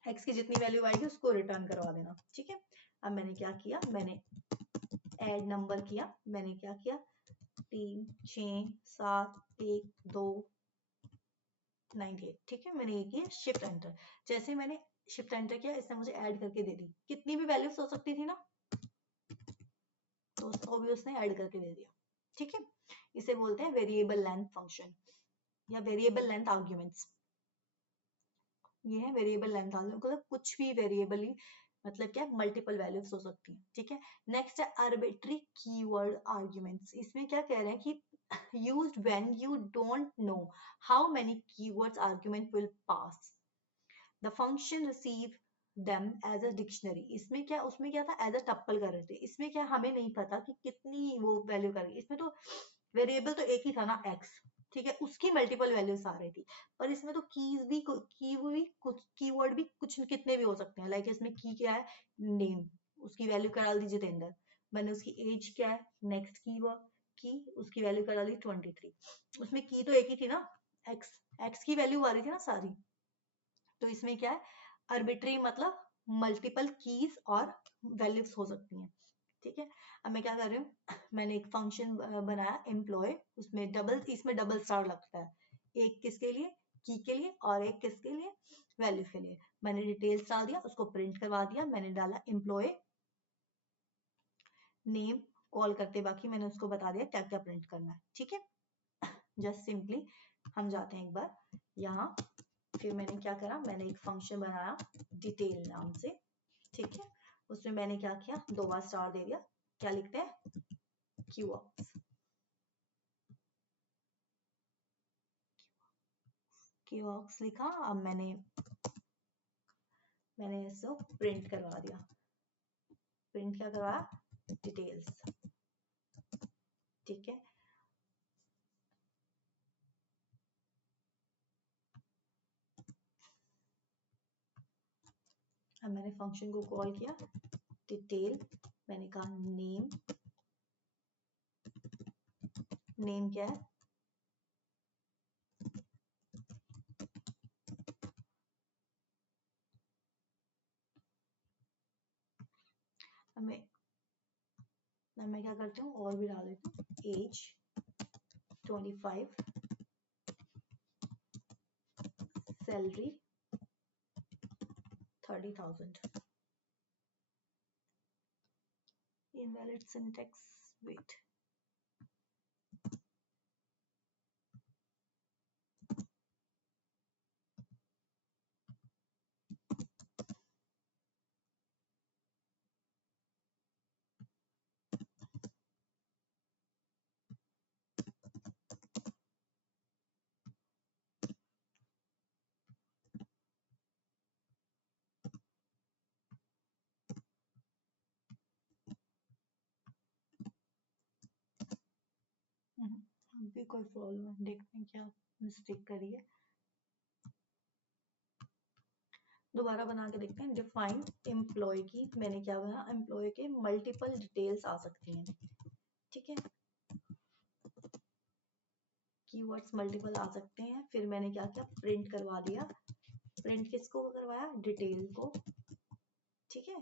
x की जितनी वैल्यू आएगी उसको रिटर्न करवा देना। ठीक है। अब मैंने क्या किया, मैंने ऐड नंबर किया, मैंने क्या किया, 3 6 7 1 2 98। ठीक है, मैंने ये किया शिफ्ट एंटर। जैसे मैंने शिफ्ट एंटर किया, इसने मुझे ऐड करके दे दी, कितनी भी वैल्यूज हो सकती थी ना, तो उसको भी उसने ऐड करके दे दिया। ठीक है। इसे बोलते हैं वेरिएबल लेंथ फंक्शन या वेरिएबल लेंथ आर्ग्यूमेंट्स। ये है वेरिएबल लेंथ आर्ग्यूमेंट, मतलब कुछ भी वेरिएबल ही, मतलब क्या, मल्टीपल वैल्यूज हो सकती हैं। ठीक है। नेक्स्ट है आर्बिट्री कीवर्ड आर्ग्यूमेंट्स। इसमें क्या कह रहे हैं कि used when you don't know how many keywords argument will pass, the function receive them as a dictionary। इसमें क्या, उसमें क्या था, एज अ टप्पल कर रहे थे, इसमें क्या हमें नहीं पता कि कितनी वो वैल्यू करेगी। इसमें तो वेरिएबल तो एक ही था ना एक्स, ठीक है, उसकी मल्टीपल वैल्यूज आ रही थी। पर इसमें तो की भी कुछ कीवर्ड भी कुछ कितने भी हो सकते हैं। लाइक इसमें की क्या है, नेम, उसकी वैल्यू का डाल दी जितेंद्र, मैंने उसकी एज क्या है, नेक्स्ट की उसकी वैल्यू का डाली 23। उसमें की तो एक ही थी ना, एक्स, एक्स की वैल्यू आ रही थी ना सारी। तो इसमें क्या है, आर्बिट्री मतलब मल्टीपल कीज और वैल्यूज हो सकती हैं। ठीक है। अब मैं क्या कर रही हूँ, मैंने एक फंक्शन बनाया एम्प्लॉय, उसमें डबल, इसमें डबल स्टार लगता है, एक किसके लिए, की के लिए, और एक किसके लिए, वैल्यू के लिए। मैंने डिटेल्स डाल दिया, उसको प्रिंट करवा दिया, मैंने डाला एम्प्लॉय नेम, कॉल करते बाकी मैंने उसको बता दिया क्या क्या प्रिंट करना है। ठीक है। जस्ट सिंपली हम जाते हैं एक बार यहाँ, फिर मैंने क्या करा, मैंने एक फंक्शन बनाया डिटेल नाम से। ठीक है। उसमें मैंने क्या किया, 2 बार स्टार दे दिया, क्या लिखते हैं, क्यूऑक्स, क्यूऑक्स लिखा। अब मैंने इसको प्रिंट करवा दिया, प्रिंट क्या करवाया, डिटेल्स। ठीक है। अब मैंने फंक्शन को कॉल किया डिटेल, मैंने कहा नेम, नेम क्या है, हमें अब मैं क्या करती हूँ और भी डाल देती हूँ, as 25, salary 30,000. Invalid syntax. Wait. भी कोई प्रॉब्लम है, देखते हैं क्या मिस्टेक करी है, दोबारा बना के देखते हैं. डिफाइन एम्प्लॉय की मैंने क्या बना, एम्प्लॉय के मल्टीपल डिटेल्स आ सकती हैं. ठीक है, कीवर्ड्स मल्टीपल आ सकते हैं. फिर मैंने क्या किया, प्रिंट करवा दिया. प्रिंट किसको करवाया, डिटेल को. ठीक है,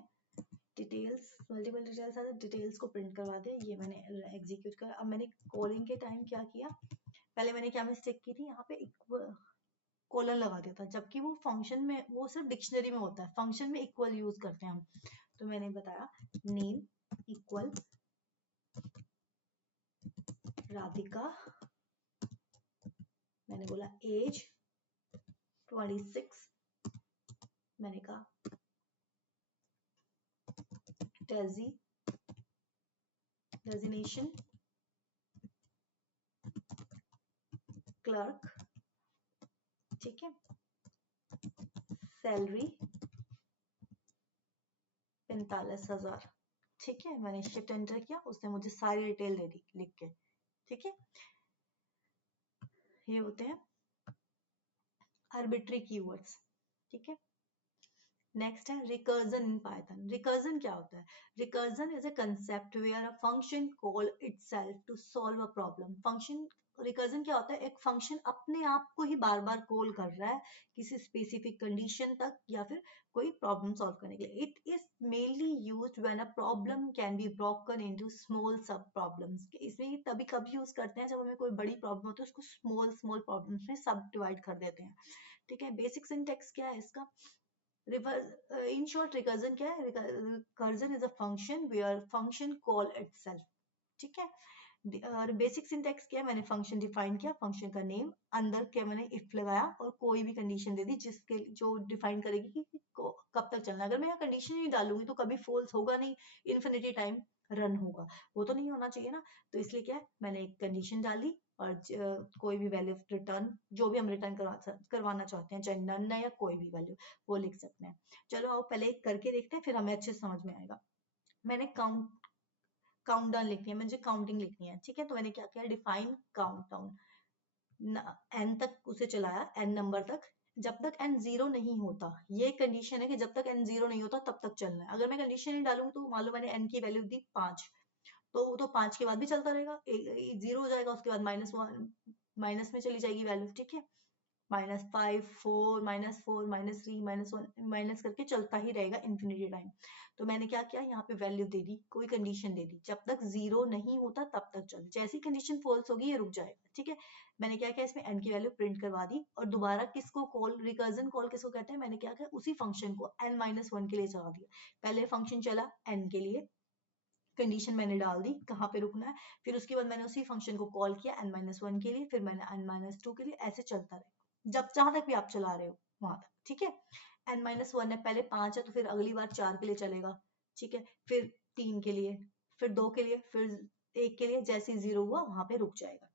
डिटेल्स मल्टीपल डिटेल्स आते, डिटेल्स को प्रिंट करवा दिया. ये मैंने एग्जीक्यूट कर. अब मैंने कॉलिंग के टाइम क्या किया, पहले मैंने क्या मिस्टेक की थी, यहाँ पे कोलन लगा दिया था, जबकि वो फंक्शन में, वो सिर्फ डिक्शनरी में होता है, फंक्शन में इक्वल यूज करते हैं हम. तो मैंने बताया नेम इक्वल राधिका, मैंने बोला एज 26, मैंने कहा डेजिनेशन क्लर्क. ठीक है, सैलरी 45,000. ठीक है, मैंने शिफ्ट एंटर किया, उसने मुझे सारी डिटेल दे दी लिख के. ठीक है, ये होते हैं आर्बिट्री कीवर्ड्स. ठीक है, नेक्स्ट है रिकर्जन इन पाइथन. रिकर्जन क्या होता है, recursion is a concept where a function call itself to solve a problem. Function, recursion क्या होता है, एक फंक्शन अपने आप को ही बार बार कॉल कर रहा है किसी स्पेसिफिक कंडीशन तक या फिर कोई प्रॉब्लम सॉल्व करने के लिए. It is mainly used when a problem can be broken into small सब प्रॉब्लम्स. इसमें तभी कब यूज करते हैं, जब हमें कोई बड़ी प्रॉब्लम होती है, उसको स्मॉल स्मॉल प्रॉब्लम्स में सब डिवाइड कर देते हैं. ठीक है, बेसिक सिंटैक्स क्या है इसका, in short recursion क्या है, recursion is a function where function call itself. ठीक है, और बेसिक सिंटैक्स क्या है, मैंने फंक्शन डिफाइन किया, फंक्शन का नेम, अंदर क्या मैंने इफ लगाया और कोई भी कंडीशन दे दी जिसके जो डिफाइन करेगी कि कब तक चलना. अगर मैं यहाँ कंडीशन नहीं डालूंगी तो कभी फॉल्स होगा नहीं, इन्फिनिटी टाइम रन होगा, वो तो नहीं होना चाहिए ना. तो इसलिए क्या है, मैंने एक कंडीशन डाली और कोई भी वैल्यू रिटर्न, जो भी हम रिटर्न करवाना चाहते हैं, चाहे नन या कोई भी वैल्यू, वो लिख सकते हैं. चलो आओ पहले करके देखते हैं, फिर हमें अच्छे से समझ में आएगा. मैंने काउंट डाउन लिखनी है, मुझे काउंटिंग लिखनी है. ठीक है, तो मैंने क्या किया, डिफाइन काउंट डाउन, एन तक उसे चलाया, एन नंबर तक, जब तक एन जीरो नहीं होता. ये कंडीशन है कि जब तक एन जीरो नहीं होता तब तक चलना है. अगर मैं कंडीशन नहीं डालूंगी तो मान लो मैंने एन की वैल्यू दी 5, तो वो तो 5 के बाद भी चलता रहेगा, जीरो हो जाएगा, उसके बाद -1, माइनस में चली जाएगी वैल्यू. ठीक है, -5, 4, -4, -3, -1, माइनस करके चलता ही रहेगा इन्फिनिटी टाइम. तो मैंने क्या किया, यहाँ पे वैल्यू दे दी, कोई कंडीशन दे दी, जब तक जीरो नहीं होता तब तक चल, जैसी कंडीशन फॉल्स होगी ये रुक जाएगा. ठीक है, मैंने क्या किया, इसमें एन की वैल्यू प्रिंट करवा दी और दोबारा किसको कॉल, रिकर्जन कॉल किसको कहते हैं, मैंने क्या किया, उसी फंक्शन को n-1 के लिए चला दिया. पहले फंक्शन चला n के लिए, कंडीशन मैंने डाल दी कहाँ पे रुकना है, फिर उसके बाद मैंने उसी फंक्शन को कॉल किया n-1 के लिए, फिर मैंने n-2 के लिए, ऐसे चलता रहेगा जब जहां तक भी आप चला रहे हो वहां तक. ठीक है, n-1 है, पहले 5 है तो फिर अगली बार 4 के लिए चलेगा. ठीक है, फिर 3 के लिए, फिर 2 के लिए, फिर 1 के लिए, जैसे ही 0 हुआ वहां पे रुक जाएगा.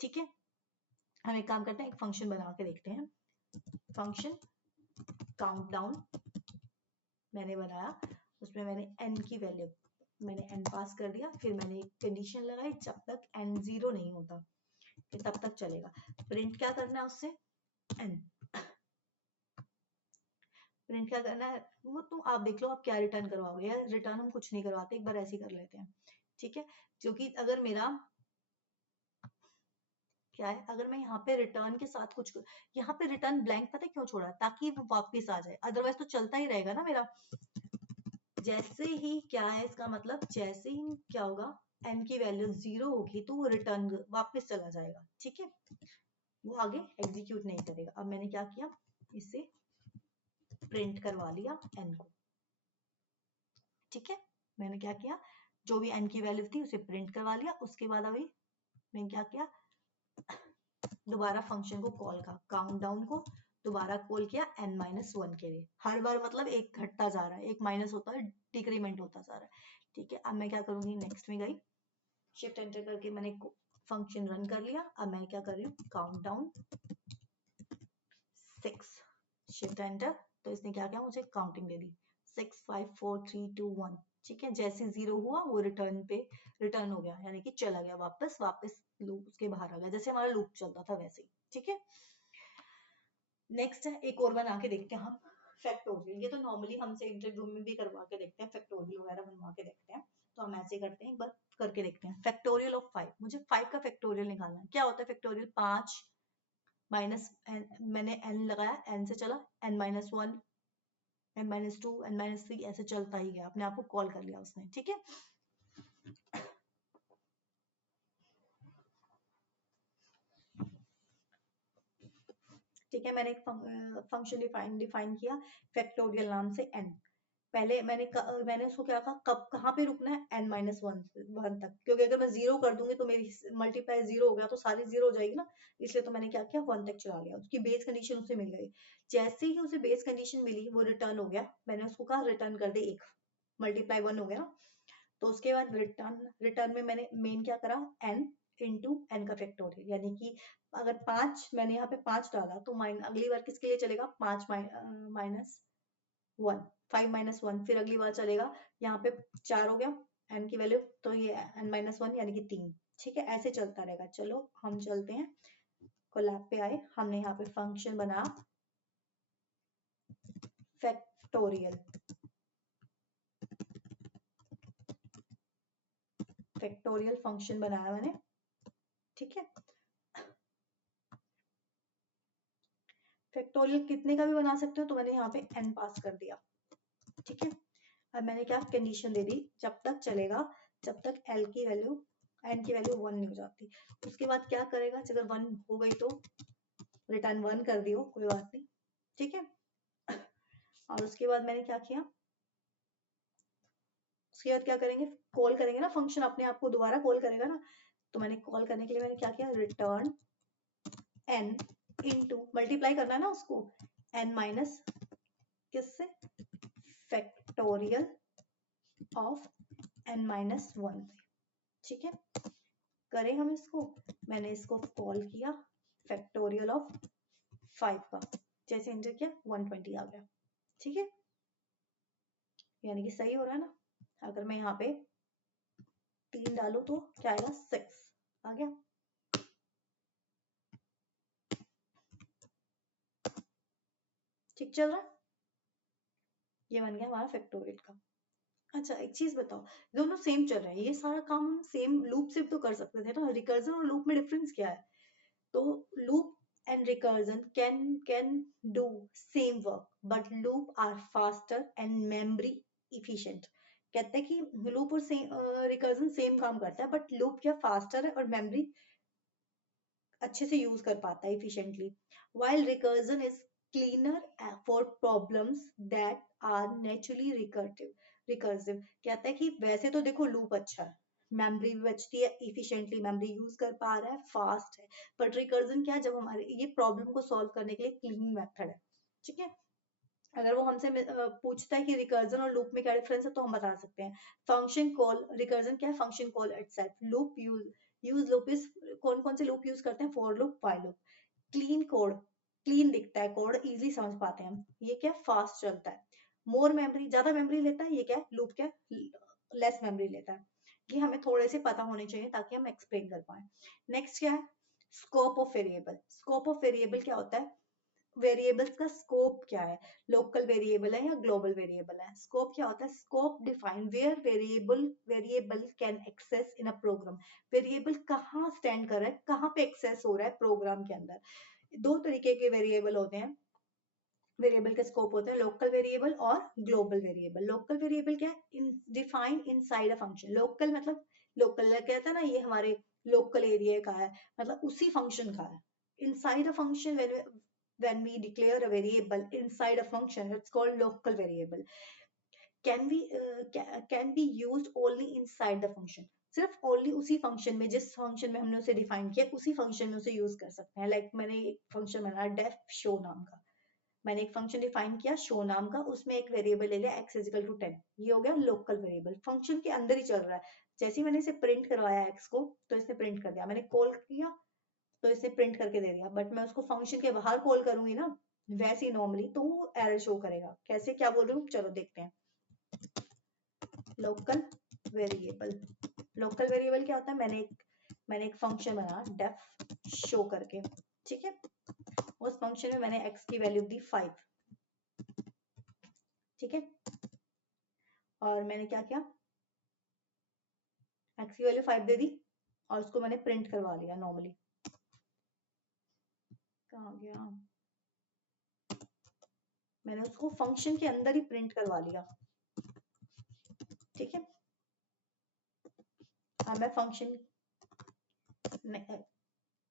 ठीक है, हम एक काम करते हैं, एक फंक्शन बना के देखते हैं. फंक्शन काउंट डाउन मैंने बनाया, उसमें मैंने n की वैल्यू, मैंने n पास कर दिया, फिर मैंने एक कंडीशन लगाई, जब तक n जीरो नहीं होता कि तब तक चलेगा. प्रिंट क्या करना है उससे, n. प्रिंट क्या करना है वो तो आप देख लो, आप क्या रिटर्न करवाओगे, या रिटर्न हम कुछ नहीं करवाते, एक बार ऐसे ही कर लेते हैं. ठीक है, क्योंकि अगर मेरा क्या है, अगर मैं यहाँ पे रिटर्न के साथ कुछ, यहाँ पे रिटर्न ब्लैंक पता है क्यों छोड़ा, ताकि वो वापस आ जाए, अदरवाइज तो चलता ही रहेगा ना मेरा. जैसे ही क्या है इसका मतलब, जैसे ही क्या होगा, n की वैल्यू 0 होगी तो वो रिटर्न वापस चला जाएगा, ठीक है, वो आगे एग्जीक्यूट नहीं करेगा। अब मैंने क्या किया, इसे प्रिंट करवा लिया n को, ठीक है, मैंने क्या किया, जो भी n की वैल्यू थी उसे प्रिंट करवा लिया। उसके बाद अभी मैंने क्या किया, दोबारा फंक्शन को कॉल का काउंट डाउन को दोबारा कॉल किया n-1 के लिए। हर बार मतलब एक घटता जा रहा है, एक माइनस होता है, डिक्रीमेंट होता जा रहा है, ठीक है। अब मैं क्या करूंगी, नेक्स्ट में गई, शिफ्ट एंटर करके मैंने फंक्शन रन कर लिया। अब मैं क्या कर रही हूँ, काउंट डाउन 6, शिफ्ट एंटर, तो इसने क्या किया, मुझे काउंटिंग दे दी 6 5 4 3 2 1, ठीक है। जैसे 0 हुआ वो रिटर्न हो गया, यानी कि चला गया वापस, लूप उसके बाहर आ गया, जैसे हमारा लूप चलता था वैसे ही, ठीक है। नेक्स्ट है, एक और बना के देखते हैं हम, फैक्टोरियल। ये तो नॉर्मली हमसे इंटरव्यू में भी करवा के देखते हैं, फैक्टोरियल वगैरह बनवा के देखते हैं, तो हम ऐसे करते हैं, एक बार करके देखते हैं। फैक्टोरियल ऑफ 5, मुझे 5 का फैक्टोरियल निकालना है। क्या होता है फैक्टोरियल, 5 माइनस मैंने n लगाया, n से चला n-1, n-2, n-3, ऐसे चलता ही गया, अपने आप को कॉल कर लिया उसने, ठीक है। ठीक है, मैंने एक फंक्शन डिफाइन किया फैक्टोरियल नाम से n। पहले मैंने उसको क्या कहा, कब कहाँ पे रुकना है, n-1 तक, क्योंकि अगर मैं 0 कर दूंगी तो मेरी मल्टीप्लाई 0 हो गया तो सारी 0 हो जाएगी ना, इसलिए तो मैंने क्या किया, 1 तक चला लिया। उसकी बेस कंडीशन उसे मिल गई, जैसे ही उसे बेस कंडीशन मिली वो रिटर्न हो गया। मैंने उसको कहा रिटर्न कर दे 1, मल्टीप्लाई 1 हो गया ना, तो उसके बाद रिटर्न में मैंने मेन क्या करा, n इंटू एन का फैक्टोरियल, यानी कि अगर 5 मैंने यहाँ पे 5 डाला तो अगली बार किसके लिए चलेगा, 5 माइनस 1, 5-1, फिर अगली बार चलेगा यहाँ पे 4 हो गया n की वैल्यू, तो ये n-1 यानी कि 3, ठीक है, ऐसे चलता रहेगा। चलो हम चलते हैं, कोलैब पे आए, हमने यहाँ पे फंक्शन बना फैक्टोरियल, फैक्टोरियल फंक्शन बनाया मैंने, ठीक है। फैक्टोरियल कितने का भी बना सकते हो, तो मैंने यहाँ पे n पास कर दिया, ठीक है। अब मैंने क्या कंडीशन दे दी, जब तक चलेगा जब तक l की वैल्यू n की वैल्यू 1 नहीं हो जाती। उसके बाद क्या करेगा, अगर 1 हो गई तो रिटर्न 1 कर दियो, कोई बात नहीं, ठीक है। और उसके बाद मैंने क्या किया, उसके बाद क्या करेंगे, कॉल करेंगे ना, फंक्शन अपने आप को दोबारा कॉल करेगा ना, तो मैंने कॉल करने के लिए मैंने क्या किया, रिटर्न n इंटू, मल्टीप्लाई करना है ना उसको, n माइनस किससे, फैक्टोरियल ऑफ n-1 से, ठीक है। करें हम इसको, मैंने इसको कॉल किया फैक्टोरियल ऑफ 5 का, जैसे एंटर किया 120 आ गया, ठीक है, यानी कि सही हो रहा है ना। अगर मैं यहाँ पे 3 डालू तो क्या आएगा, 6 आ गया, ठीक चल रहा है, ये बन गया हमारा फैक्टोरियल का। अच्छा एक चीज बताओ, दोनों सेम चल रहा है, ये सारा काम हम सेम लूप से तो कर सकते थे ना, रिकर्जन और लूप में डिफरेंस क्या है, तो loop and recursion can do same work but loop are faster and memory efficient। कहते हैं कि लूप और रिकर्जन सेम काम करता है, बट लूप क्या फास्टर है और मेमोरी अच्छे से यूज कर पाता है efficiently, while recursion is cleaner for problems that are naturally recursive। कहता है कि वैसे तो देखो लूप अच्छा है, मेमोरी भी बचती है, इफिशिएंटली मेमोरी यूज कर पा रहा है, फास्ट है, बट रिकर्जन क्या है, जब हमारे ये प्रॉब्लम को सॉल्व करने के लिए क्लीन मेथड है, ठीक है। अगर वो हमसे पूछता है कि रिकर्जन और लूप में क्या डिफरेंस है, तो हम बता सकते हैं, फंक्शन कॉल, रिकर्जन क्या है, function call itself, loop use loop is, कौन कौन से लूप यूज करते हैं, for loop, while loop, clean code, clean दिखता है कोड, इजीली समझ पाते हैं हम, ये क्या फास्ट चलता है, मोर मेमोरी, ज्यादा मेमोरी लेता है, ये क्या लूप क्या लेस मेमोरी लेता है। ये हमें थोड़े से पता होने चाहिए ताकि हम एक्सप्लेन कर पाए। नेक्स्ट क्या है, scope of variable. Scope of variable क्या होता है, वेरिएबल्स का स्कोप क्या है, लोकल वेरिएबल है या ग्लोबल वेरिएबल है। स्कोप क्या होता है, scope define where variable can access in a program, variable कहाँ स्टैंड कर रहा है, कहाँ पे एक्सेस हो रहा है प्रोग्राम के अंदर। दो तरीके के वेरिएबल होते हैं, वेरिएबल के स्कोप होते हैं लोकल वेरिएबल और ग्लोबल वेरिएबल। लोकल वेरिएबल क्या है? Define inside a function. Local मतलब लोकल कहते हैं ना, ये हमारे लोकल एरिया का है, मतलब उसी फंक्शन का है। Inside a function, when we declare a variable inside a function, it's called local variable. Can be used only inside the function. सिर्फ ओनली उसी फंक्शन में, जिस फंक्शन में हमने उसे डिफाइन किया उसी फंक्शन में उसे यूज कर सकते हैं। लाइक मैंने एक फंक्शन बनाया डेफ शो नाम का, मैंने एक फंक्शन डिफाइन किया शो नाम का, उसमें एक वेरिएबल ले लिया x इजिकल टू 10, ये हो गया लोकल वेरिएबल, फंक्शन के अंदर ही चल रहा है। जैसे ही मैंने इसे प्रिंट करवाया x को, तो इसने प्रिंट कर दिया, मैंने कॉल किया तो इसने प्रिंट करके दे दिया। बट मैं उसको फंक्शन के बाहर कॉल करूंगी ना वैसे ही नॉर्मली, तो वो एरर शो करेगा। कैसे, क्या बोल रही हूँ, चलो देखते हैं। लोकल वेरिएबल, लोकल वेरिएबल क्या होता है? मैंने एक फंक्शन बनाया डेफ शो करके, ठीक है। उस फंक्शन में मैंने x की वैल्यू दी 5, ठीक है। और मैंने क्या किया, x की वैल्यू 5 दे दी और उसको मैंने प्रिंट करवा लिया नॉर्मली। कहाँ गया, मैंने उसको फंक्शन के अंदर ही प्रिंट करवा लिया, ठीक है। अब मैं फंक्शन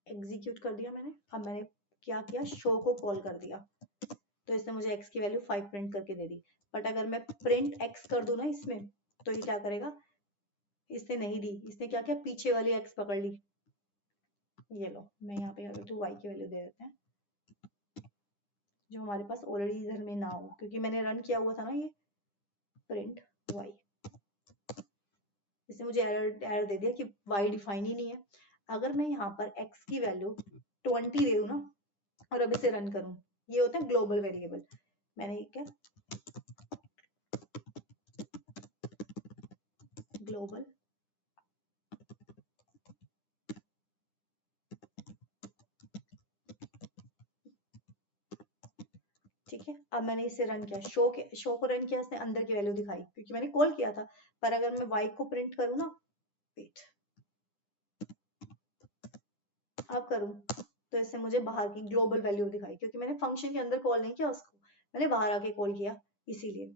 एग्जीक्यूट कर दिया मैंने। अब मैंने क्या किया, शो को कॉल कर दिया, तो इसने मुझे x की वैल्यू 5 प्रिंट करके दे दी। बट अगर मैं प्रिंट x कर दूं ना इसमें, तो ये क्या करेगा, इसने नहीं दी, इसने क्या किया, पीछे वाली x पकड़ ली। ये लो, मैं यहाँ पे तो y की वैल्यू दे देते हैं, जो हमारे पास ऑलरेडी इधर में ना हो, क्योंकि मैंने रन किया हुआ था ना ये प्रिंट y। इसने मुझे एरर दे दिया कि y डिफाइन ही नहीं है। अगर मैं यहाँ पर x की वैल्यू 20 दे दूं ना और अब इसे रन करूं, ये होता है ग्लोबल वेरिएबल। मैंने ये क्या, ग्लोबल, ठीक है। अब मैंने इसे रन किया, शो को रन किया, इसने अंदर की वैल्यू दिखाई क्योंकि मैंने कॉल किया था। पर अगर मैं y को प्रिंट करूं ना, वेट, अब करूं, तो इससे मुझे बाहर की ग्लोबल वैल्यू दिखाई, क्योंकि मैंने फंक्शन के अंदर कॉल नहीं किया उसको, मैंने बाहर आके कॉल किया, इसीलिए,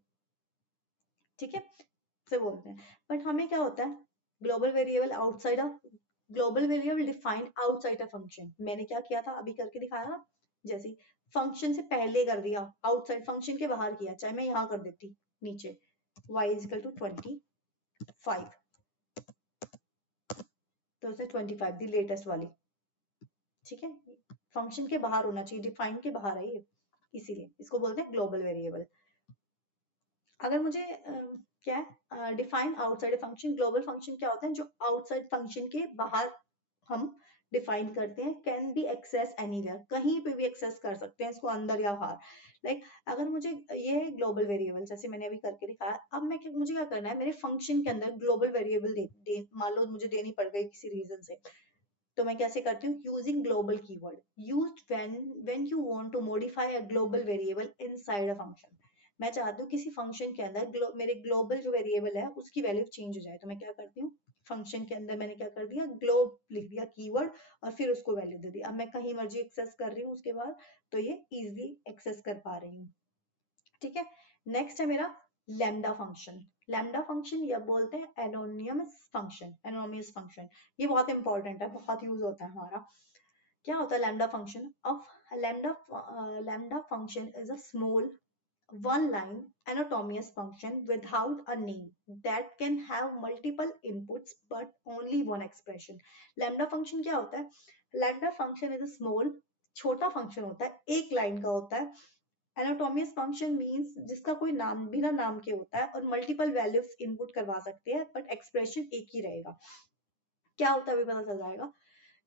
ठीक है, से बोलते हैं। बट हमें क्या होता है, global variable outside of, global variable defined outside a function. मैंने क्या किया था, अभी करके दिखाया ना, जैसे फंक्शन से पहले कर दिया, आउटसाइड फंक्शन के बाहर किया, चाहे मैं यहाँ कर देती नीचे y इजिकल टू 25, तो उसे 25 दी लेटेस्ट वाली, ठीक है। फंक्शन के बाहर होना चाहिए, डिफाइन के बाहर है ये, इसीलिए इसको बोलते हैं ग्लोबल वेरिएबल। अगर मुझे क्या है, define outside function, global function क्या होता है, जो आउटसाइड फंक्शन के बाहर हम डिफाइन करते हैं। कैन बी एक्सेस एनीवेयर, कहीं पे भी एक्सेस कर सकते हैं इसको, अंदर या बाहर। लाइक अगर मुझे ये है ग्लोबल वेरिएबल, जैसे मैंने अभी करके दिखाया। अब मुझे क्या करना है, मेरे फंक्शन के अंदर ग्लोबल वेरिएबल मान लो मुझे देनी पड़ गई किसी रीजन से, तो मैं कैसे करती हूँ, using global keyword used when you want to modify a global variable inside a function. मैं चाहती हूँ किसी फंक्शन के अंदर मेरे ग्लोबल जो वेरिएबल है उसकी वैल्यू चेंज हो जाए, तो मैं क्या करती हूँ, फंक्शन के अंदर मैंने क्या कर दिया, ग्लोब लिख दिया कीवर्ड, और फिर उसको वैल्यू दे दी। अब मैं कहीं मर्जी एक्सेस कर रही हूँ उसके बाद, तो ये इजिली एक्सेस कर पा रही हूँ, ठीक है। नेक्स्ट है मेरा लैम्डा फंक्शन। लैम्डा फंक्शन या बोलते हैं एनोनिमस फंक्शन, एनोनिमस फंक्शन, ये बहुत इंपॉर्टेंट है, बहुत यूज होता है हमारा। क्या होता है lambda function? Of lambda function is a small one line anatomious function without a name that can have multiple inputs but only one expression. lambda function क्या होता है? lambda function is a small, छोटा function होता है, एक line का होता है। एनाटोमियस फंक्शन मींस जिसका कोई नाम, बिना नाम के होता है, और मल्टीपल वैल्यूज इनपुट करवा सकते हैं, बट एक्सप्रेशन एक ही रहेगा। क्या होता है अभी पता चल जाएगा।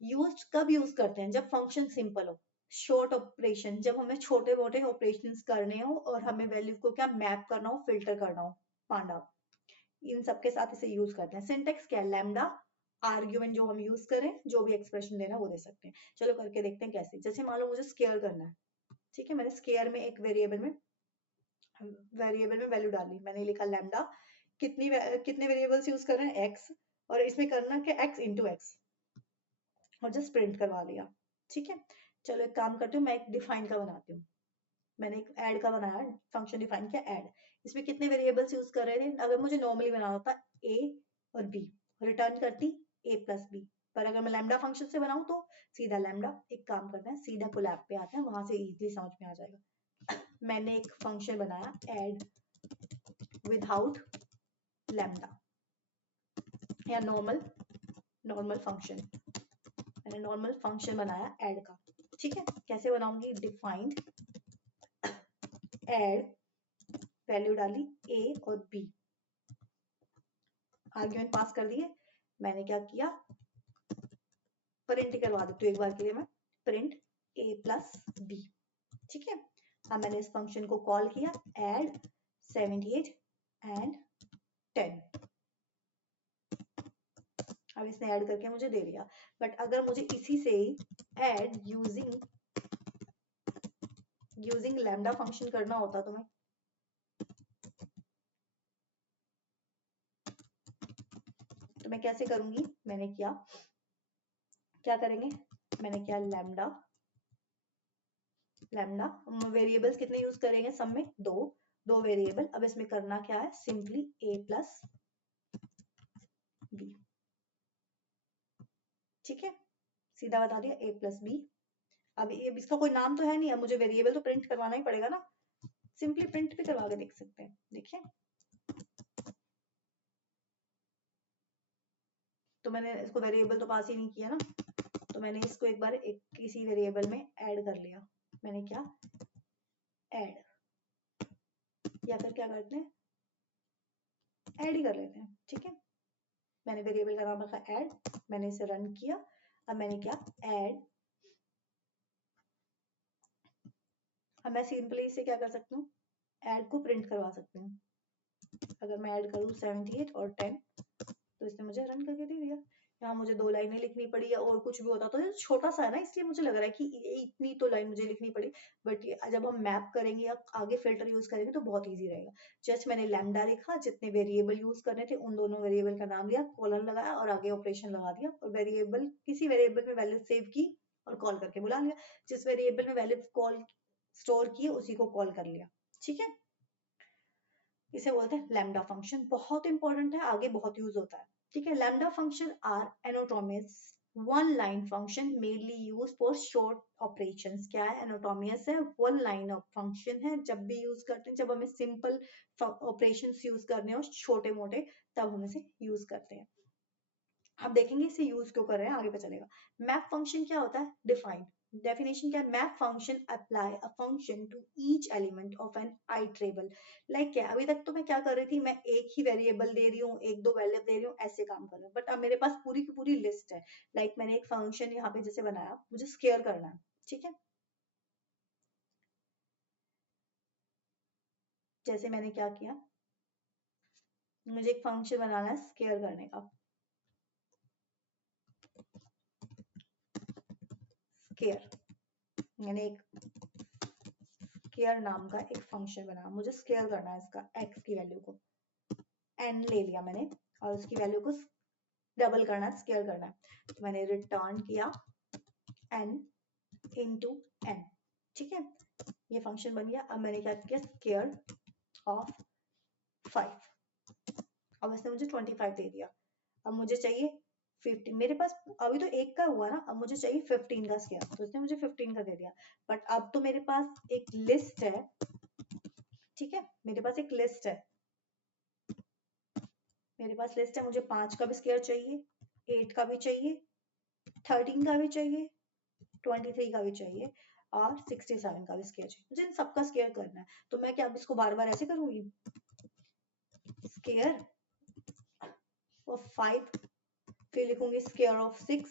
यूज कब यूज करते हैं, जब फंक्शन सिंपल हो, शॉर्ट ऑपरेशन, जब हमें छोटे मोटे ऑपरेशंस करने हो और हमें वैल्यू को क्या मैप करना हो, फिल्टर करना हो, पांडा, इन सबके साथ इसे यूज करते हैं। सिंटेक्स क्या है, लैम्डा आर्ग्यूमेंट जो हम यूज करें, जो भी एक्सप्रेशन देना वो दे सकते हैं। चलो करके देखते हैं कैसे। जैसे मान लो मुझे स्केयर करना है, ठीक है, मैंने स्केयर में एक वेरिएबल में वैल्यू डाली, मैंने लिखा लैम्डा, कितने वेरिएबल्स यूज कर रहे हैं, एक्स, और इसमें करना क्या, एक्स इंटू एक्स, और जस्ट प्रिंट करवा लिया, ठीक है। चलो एक काम करती हूँ, मैं एक डिफाइन का बनाती हूँ। मैंने एक ऐड का बनाया, फंक्शन डिफाइन किया ऐड। इसमें कितने वेरिएबल्स यूज कर रहे थे? अगर मुझे नॉर्मली बनाना होता ए और बी, रिटर्न करती ए प्लस बी, पर अगर मैं लैम्डा फंक्शन से बनाऊं तो सीधा लैम्डा। एक काम करते हैं, सीधा कोलैब पे आते हैं, वहां से इजीली समझ में आ जाएगा। मैंने एक फंक्शन बनाया ऐड विदाउट लैम्डा या नॉर्मल फंक्शन। मैंने नॉर्मल फंक्शन बनाया ऐड का, ठीक है। कैसे बनाऊंगी? डिफाइंड ऐड, वैल्यू डाली ए और बी, आर्ग्यूमेंट पास कर दिए। मैंने क्या किया, प्रिंट करवा देती हूँ एक बार के लिए मैं, प्रिंट ए प्लस बी, ठीक है। अब मैंने इस फंक्शन को कॉल किया ऐड 78 एंड 10। अब इसने ऐड करके मुझे दे दिया। बट अगर मुझे इसी से ऐड यूजिंग लैम्डा फंक्शन करना होता तो मैं कैसे करूंगी? मैंने क्या करेंगे, मैंने किया लैम्डा वेरिएबल्स कितने यूज करेंगे? सब में दो वेरिएबल। अब इसमें करना क्या है? सिंपली ए प्लस बी, ठीक है, सीधा बता दिया ए प्लस बी। अब ये इसका कोई नाम तो है नहीं, अब मुझे वेरिएबल तो प्रिंट करवाना ही पड़ेगा ना, सिंपली प्रिंट भी करवा के देख सकते हैं। देखिए, तो मैंने इसको वेरिएबल तो पास ही नहीं किया ना, तो मैंने इसको एक बार एक किसी वेरिएबल में ऐड कर लिया। मैंने क्या ऐड, या फिर क्या करते हैं, ऐड ही कर लेते हैं, ठीक है। मैंने वेरिएबल का नाम रखा ऐड, मैंने इसे रन किया। अब मैंने क्या ऐड, अब मैं सिंपली इसे क्या कर सकती हूँ, ऐड को प्रिंट करवा सकती हूँ। अगर मैं ऐड करूँ 78 और 10, तो इसने मुझे रन करके दे दिया। यहाँ मुझे 2 लाइनें लिखनी पड़ी या और कुछ भी होता तो ये छोटा सा है ना, इसलिए मुझे लग रहा है कि इतनी तो लाइन मुझे लिखनी पड़ी। बट जब हम मैप करेंगे या आगे फिल्टर यूज करेंगे तो बहुत ईजी रहेगा। जस्ट मैंने लैम्डा लिखा, जितने वेरिएबल यूज करने थे उन दोनों वेरिएबल का नाम लिया, कॉलन लगाया और आगे ऑपरेशन लगा दिया, और वेरिएबल किसी वेरिएबल में वैल्यू सेव की और कॉल करके बुला लिया। जिस वेरिएबल में वैल्यू कॉल स्टोर की उसी को कॉल कर लिया, ठीक है। इसे बोलते हैं लैम्डा फंक्शन, बहुत इंपॉर्टेंट है, आगे बहुत यूज होता है, ठीक है। Lambda function are anonymous one line function mainly use for short operations. क्या है? एनोटोमियस है, वन लाइन ऑफ फंक्शन है। जब भी यूज करते हैं, जब हमें सिंपल ऑपरेशंस यूज करने हो छोटे मोटे, तब हम इसे यूज करते हैं। अब देखेंगे इसे यूज क्यों कर रहे हैं, आगे पता चलेगा। मैप फंक्शन क्या होता है? डिफाइन डेफिनेशन क्या है? Map function apply a function to each element of an iterable. Like क्या, अभी तक तो मैं क्या कर रही थी, मैं एक ही वेरिएबल दे रही हूँ, एक दो वैल्यू दे रही हूँ, ऐसे काम कर रही हूँ। बट अब मेरे पास पूरी की पूरी लिस्ट है। लाइक मैंने एक फंक्शन यहाँ पे जैसे बनाया, मुझे स्केयर करना है, ठीक है। जैसे मैंने क्या किया, मुझे एक फंक्शन बनाना है स्केयर करने का, स्केयर। मैंने एक स्केयर नाम का एक फंक्शन बनाया, मुझे स्केयर करना है इसका एक्स की वैल्यू को, एन ले लिया मैंने, और उसकी वैल्यू को डबल करना है, स्केयर करना है। तो मैंने रिटर्न किया एन इंटू एन, ठीक है। ये फंक्शन बन गया। अब मैंने क्या किया, स्केयर ऑफ 5। अब इसने मुझे 25 दे दिया। अब मुझे चाहिए 15, मेरे पास अभी तो एक का हुआ ना, अब मुझे चाहिए 15 का स्केयर, तो इसने मुझे 15 का दे दिया। बट अब तो मेरे पास एक लिस्ट है, ठीक है, मेरे पास एक लिस्ट है, मेरे पास लिस्ट है। मुझे 5 का भी स्केयर चाहिए, 8 का भी चाहिए, 13 का भी चाहिए, 23 का भी चाहिए, और 67 का भी स्केयर चाहिए। मुझे इन सबका स्केयर करना है। तो मैं क्या अब इसको बार बार ऐसे करूंगी, स्केयर ऑफ 5, फिर लिखूंगी स्केयर ऑफ 6,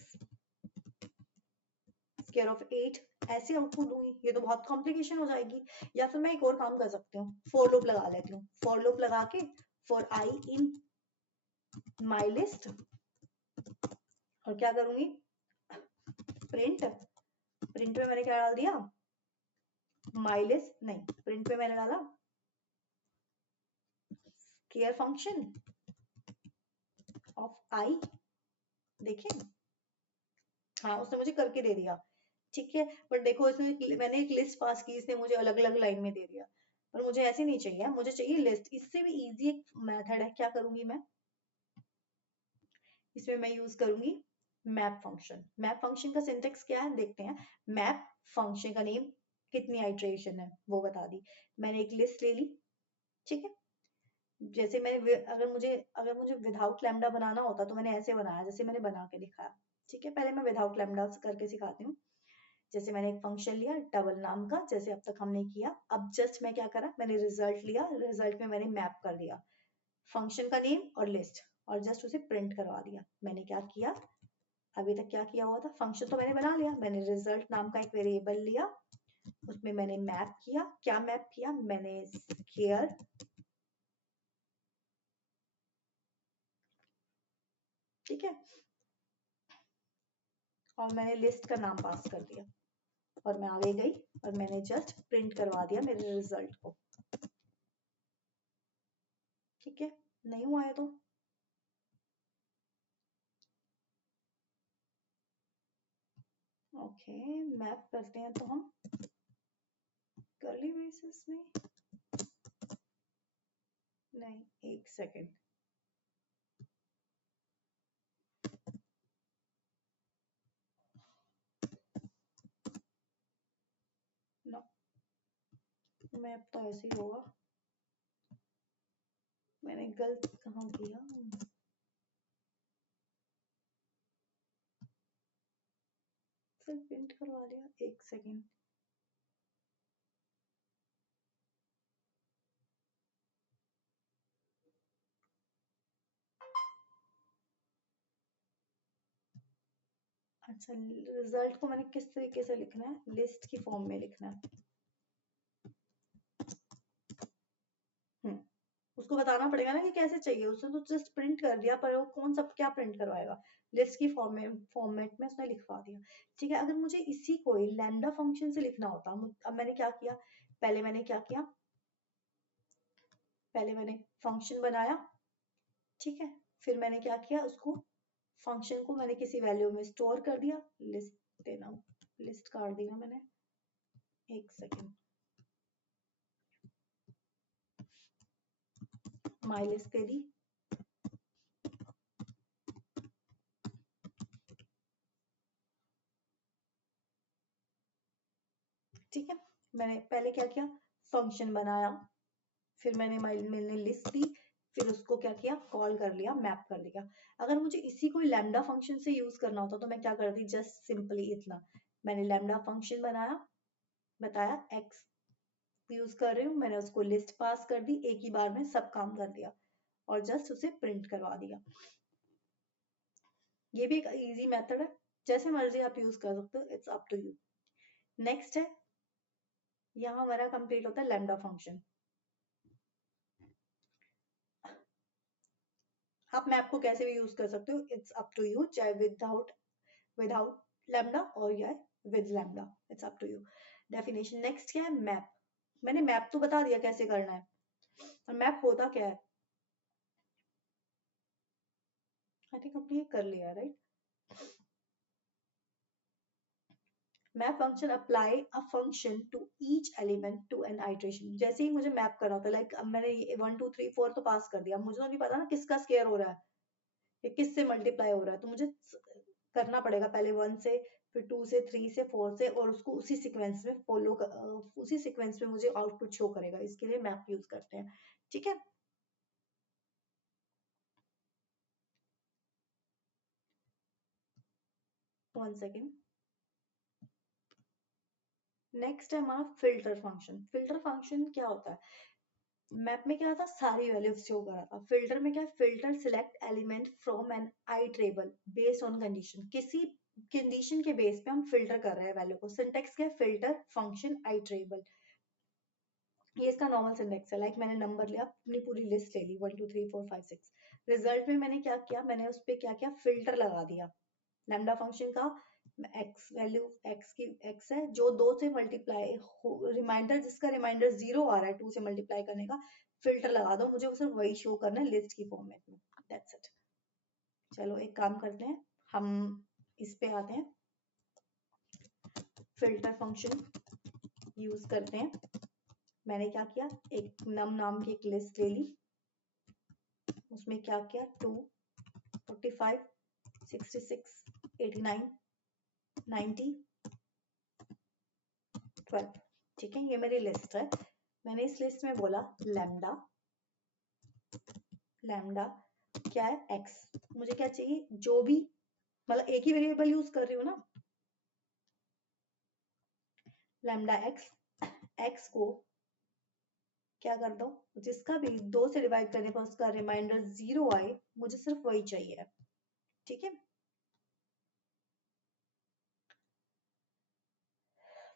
स्केयर ऑफ 8, ऐसे आउटपुट दूंगी। ये तो बहुत कॉम्प्लिकेशन हो जाएगी। या फिर मैं एक और काम कर सकती हूँ, फॉर लूप लगा लेती हूँ। फॉर लूप लगा के for I in my list, और क्या करूंगी, प्रिंट, प्रिंट में मैंने क्या डाल दिया, माई लिस्ट नहीं, प्रिंट में मैंने डाला स्केयर फंक्शन ऑफ आई। देखिए, हाँ, उसने मुझे करके दे दिया, ठीक है। बट देखो इसमें मैंने एक लिस्ट पास की, इसने मुझे अलग अलग लाइन में दे दिया, पर मुझे ऐसे नहीं चाहिए, मुझे चाहिए लिस्ट। इससे भी इजी एक मेथड है, क्या करूंगी मैं इसमें, मैं यूज करूंगी मैप फंक्शन। मैप फंक्शन का सिंटेक्स क्या है देखते हैं। मैप फंक्शन का नेम, कितनी आइट्रेशन है वो बता दी, मैंने एक लिस्ट ले ली, ठीक है। जैसे मैंने अगर मुझे विदाउट लैम्डा बनाना होता तो मैंने ऐसे बनाया जैसे मैंने बना के दिखाया, ठीक है। पहले मैं विदाउट लैम्डा करके सिखाती हूँ। जैसे मैंने एक फंक्शन लिया डबल नाम का, जैसे अब तक हमने किया। अब जस्ट मैं क्या करा, मैंने रिजल्ट लिया, रिजल्ट में मैंने मैप कर दिया फंक्शन का नेम और लिस्ट, और जस्ट उसे प्रिंट करवा दिया। मैंने क्या किया, अभी तक क्या किया हुआ था, फंक्शन तो मैंने बना लिया, मैंने रिजल्ट नाम का एक वेरिएबल लिया, उसमें मैंने मैप किया। क्या मैप किया, मैंने स्केयर, ठीक है, और मैंने लिस्ट का नाम पास कर दिया, और मैं आगे गई और मैंने जस्ट प्रिंट करवा दिया मेरे रिजल्ट को, ठीक है। नहीं हुआ है तो ओके, मैप करते हैं तो हम कर्ली ब्रेसेस में, नहीं, एक सेकेंड, नो, मैप तो ऐसे ही होगा, मैंने गलत कहाँ किया, फिर प्रिंट करवा दिया, एक सेकेंड। अच्छा, रिजल्ट को मैंने किस तरीके से लिखना है, लिस्ट की फॉर्म में लिखना है। उसको बताना पड़ेगा ना कि कैसे चाहिए, उसने तो जस्ट प्रिंट कर दिया, पर वो कौन सा क्या प्रिंट करवाएगा, लिस्ट की फॉर्मेट में उसने लिखवा दिया, ठीक है। अगर मुझे इसी को लैम्डा फंक्शन से लिखना होता, अब मैंने क्या किया, पहले मैंने क्या किया, पहले मैंने फंक्शन बनाया, ठीक है। फिर मैंने क्या किया, उसको फंक्शन को मैंने किसी वैल्यू में स्टोर कर दिया, लिस्ट देना, लिस्ट काट दिया मैंने, एक सेकेंड, माई लिस्ट दे दी, ठीक है। मैंने पहले क्या किया, फंक्शन बनाया, फिर मैंने लिस्ट दी, फिर उसको क्या किया, कॉल कर लिया, मैप कर दिया। अगर मुझे इसी को लैम्डा फंक्शन से यूज करना होता तो मैं क्या करती, जस्ट सिंपली इतना, मैंने लैम्डा फंक्शन बनाया, बताया एक्स यूज कर रही हूँ, मैंने उसको लिस्ट पास कर दी, एक ही बार में सब काम कर दिया, और जस्ट उसे प्रिंट करवा दिया। ये भी एक इजी मेथड है, जैसे मर्जी आप यूज कर सकते हो, it's up to you. Next है, यहाँ हमारा कंप्लीट होता है लैम्डा फंक्शन। आप मैप को कैसे भी यूज कर सकते हो, इट्स अप टू यू, चाहे विदाउट लैम्डा और या with lambda, it's up to you. Definition next क्या है, मैप। मैंने मैप तो बता दिया कैसे करना है, और मैप होता क्या है, आई थिंक आपने ये कर लिया, right. Map function apply a function to each element to an iteration. जैसे ही मुझे मैप करना होता है, लाइक अब मैंने 1 2 3 4 तो पास कर दिया, मुझे तो नहीं पता ना किसका स्केयर हो रहा है, ये किससे मल्टीप्लाई हो रहा है, तो मुझे करना पड़ेगा पहले 1 से, फिर 2 से, 3 से, 4 से, और उसको उसी सीक्वेंस में उसी सीक्वेंस में मुझे आउटपुट शो करेगा, इसके लिए मैप यूज करते हैं, ठीक है। 1 सेकेंड। नेक्स्ट है हमारा फिल्टर फंक्शन। फिल्टर फंक्शन क्या होता है, मैप में क्या था, सारी वैल्यूज शो कर रहा था, फिल्टर में क्या है, filter select element from an iterable based on condition, किसी कंडीशन के बेस पे हम फिल्टर कर रहे हैं वैल्यू को। सिंटेक्स क्या है, फिल्टर फंक्शन आइट्रेबल, ये इसका नॉर्मल सिंटेक्स है। लाइक मैंने नंबर लिया, अपनी पूरी लिस्ट ले ली 1 2 3 4 5 6, रिजल्ट में मैंने क्या किया, मैंने उस पर क्या किया, फिल्टर लगा दिया लैम्डा फंक्शन का। एक्स वैल्यू, एक्स की एक्स है जो 2 से मल्टीप्लाई, रिमाइंडर जिसका रिमाइंडर 0 आ रहा है 2 से मल्टीप्लाई करने का, फिल्टर लगा दो, मुझे सिर्फ वही शो करना है लिस्ट की फॉर्मेट में, दैट्स इट। चलो एक काम करते हैं, हम इस पे आते हैं, फिल्टर फंक्शन यूज करते हैं। मैंने क्या किया, एक नम नाम की एक लिस्ट ले ली, उसमें क्या किया 2, 45, 66, 89, 90, 12। ठीक है, ये मेरी लिस्ट है। मैंने इस लिस्ट में बोला लैम्डा, लैम्डा क्या है एक्स, मुझे क्या चाहिए, जो भी, मतलब एक ही वेरिएबल यूज कर रही हूँ ना, लैम्डा एक्स, एक्स को क्या कर दो, जिसका भी 2 से डिवाइड करने पर उसका रिमाइंडर 0 आए, मुझे सिर्फ वही चाहिए। ठीक है,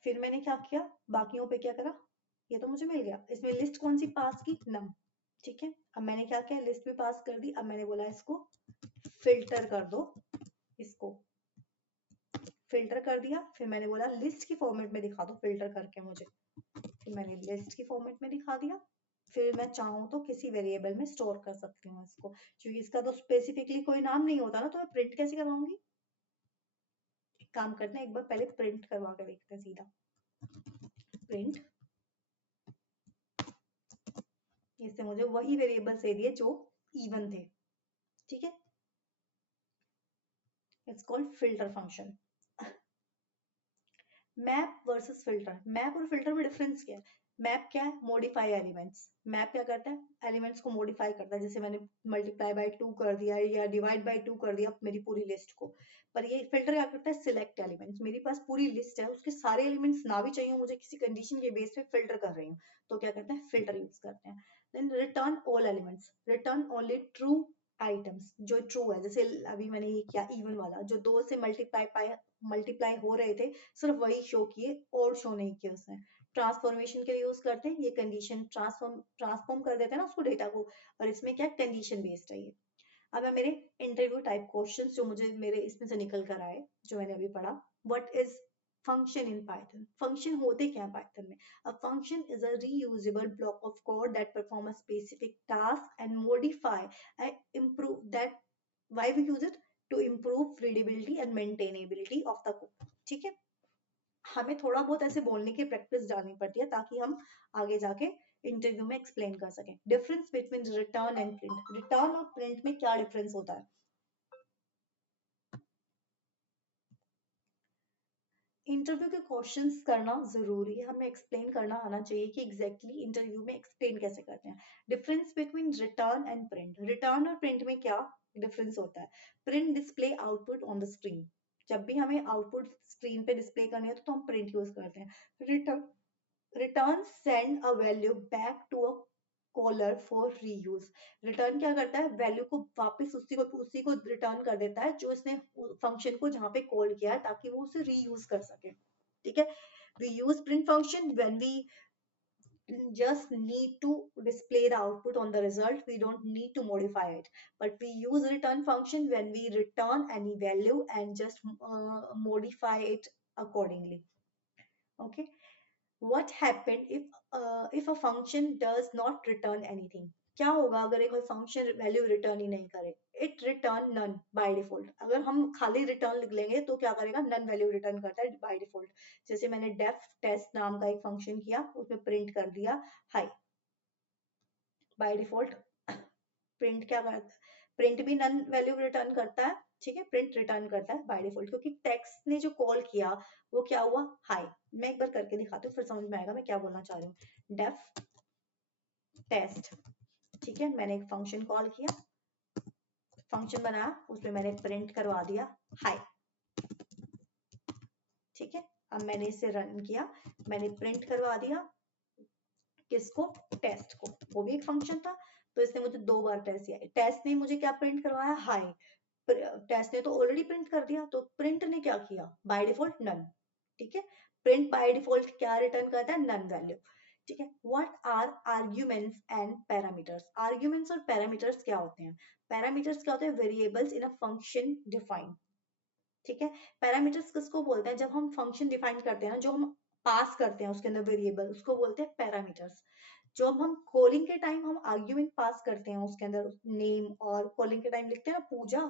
फिर मैंने क्या किया, बाकियों पे क्या करा, ये तो मुझे मिल गया, इसमें लिस्ट कौन सी पास की, नम। ठीक है, अब मैंने क्या किया, लिस्ट में पास कर दी। अब मैंने बोला इसको फिल्टर कर दो, इसको फिल्टर कर दिया। फिर मैंने बोला लिस्ट की फॉर्मेट में दिखा दो फिल्टर करके मुझे, फिर मैंने लिस्ट की फॉर्मेट में दिखा दिया। फिर मैं चाहूँ तो किसी वेरिएबल में स्टोर कर सकती हूँ इसको, क्योंकि इसका तो स्पेसिफिकली कोई नाम नहीं होता ना, तो मैं प्रिंट कैसे करवाऊंगी। एक काम करते हैं, एक बार पहले प्रिंट करवा के देखते हैं सीधा, प्रिंट, इससे मुझे वही वेरिएबल दे दिए जो इवन थे। ठीक है, it's called filter function. Map versus filter, map और फिल्टर में डिफरेंस क्या है, मैप क्या है, मॉडिफाई एलिमेंट्स, मैप क्या करता है, एलिमेंट्स को मॉडिफाई करता है, जैसे मैंने मल्टीप्लाई बाय 2 कर दिया या डिवाइड बाय 2 कर दिया मेरी पूरी लिस्ट को। पर ये फिल्टर क्या करता है, सिलेक्ट एलिमेंट्स, मेरे पास पूरी लिस्ट है, उसके सारे एलिमेंट्स ना भी चाहिए, मुझे किसी कंडीशन के बेस पे फिल्टर कर रही हूँ, तो क्या करते हैं, फिल्टर यूज करते हैं। Then return all elements, return only true items, जो ट्रू है, जैसे अभी मैंने ये किया इवन वाला, जो 2 से मल्टीप्लाई हो रहे थे, सिर्फ वही शो किए और शो नहीं किए उसने। ट्रांसफॉर्मेशन के लिए यूज करते हैं, ये कंडीशन ट्रांसफॉर्म कर देते हैं ना उसको, डेटा को, और इसमें क्या कंडीशन बेस्ड है ये। अब है मेरे इंटरव्यू टाइप क्वेश्चंस जो मुझे मेरे इसमें से निकल कर आए, जो मैंने अभी पढ़ा। What is function in Python, function होते क्या है पाइथन में। A function is a reusable block of code that perform a specific task and modify and improve that, why we use it, to improve readability and maintainability of the code। ठीक है, हमें थोड़ा बहुत ऐसे बोलने की practice डालनी पड़ती है ताकि हम आगे जाके इंटरव्यू में एक्सप्लेन कर सकें। Difference between return and print, return और प्रिंट में क्या डिफरेंस होता है। इंटरव्यू के क्वेश्चंस करना जरूरी है, हमें एक्सप्लेन करना आना चाहिए कि एग्जैक्टली इंटरव्यू में एक्सप्लेन कैसे करते हैं। Difference between return and print, return और प्रिंट में क्या डिफरेंस होता है। Print display output on the screen, जब भी हमें आउटपुट स्क्रीन पे डिस्प्ले करनी है तो हम प्रिंट यूज करते हैं। Return, return send a value back to a caller for reuse, return क्या करता है, वैल्यू को वापस उसी को रिटर्न कर देता है जो इसने फंक्शन को जहां पे कॉल किया है, ताकि वो उसे रीयूज कर सके। ठीक है, we use print function when we just need to display the output on the result, we don't need to modify it, but we use return function when we return any value and just modify it accordingly। Okay, what happened if a function does not return anything, क्या होगा अगर एक function value return ही नहीं करे, it return none by default. अगर हम खाली रिटर्न लिख लेंगे तो क्या करेगा, नन वैल्यू रिटर्न करता है बाय डिफॉल्ट। जैसे मैंने डेफ टेस्ट नाम का एक फंक्शन किया, उसमें प्रिंट कर दिया हाई, बाय डिफॉल्ट प्रिंट क्या करता है, प्रिंट भी नन वैल्यू रिटर्न करता है। ठीक है, प्रिंट रिटर्न करता है बाय डिफॉल्ट, क्योंकि टेक्स्ट ने जो कॉल किया वो क्या हुआ, हाई। मैं एक बार करके दिखाती हूँ, फिर समझ में आएगा मैं क्या बोलना चाह रही हूँ। डेफ टेस्ट, ठीक है, मैंने एक फंक्शन कॉल किया, फंक्शन बनाया, उसमें मैंने प्रिंट करवा दिया हाई। ठीक है, अब मैंने इसे रन किया, मैंने प्रिंट करवा दिया किसको, टेस्ट को, वो भी एक फंक्शन था, तो इसने मुझे 2 बार टेस्ट दिया। टेस्ट ने मुझे क्या प्रिंट करवाया, हाई। टेस्ट ने तो ऑलरेडी प्रिंट कर दिया, तो प्रिंट ने क्या किया, बाय डिफॉल्ट नन। ठीक है, प्रिंट बाय डिफॉल्ट क्या रिटर्न करता है, नन वैल्यू। ठीक है, what are arguments and parameters, arguments और पैरामीटर्स क्या होते हैं। पैरामीटर्स क्या होते हैं, variables in a function define. ठीक है, पैरामीटर्स किसको बोलते हैं, जब हम फंक्शन डिफाइन करते हैं ना, जो हम पास करते हैं उसके अंदर वेरिएबल, उसको बोलते हैं पैरामीटर्स। जब हम कॉलिंग के टाइम हम आर्ग्यूमेंट पास करते हैं उसके अंदर नेम, और कॉलिंग के टाइम लिखते हैं ना पूजा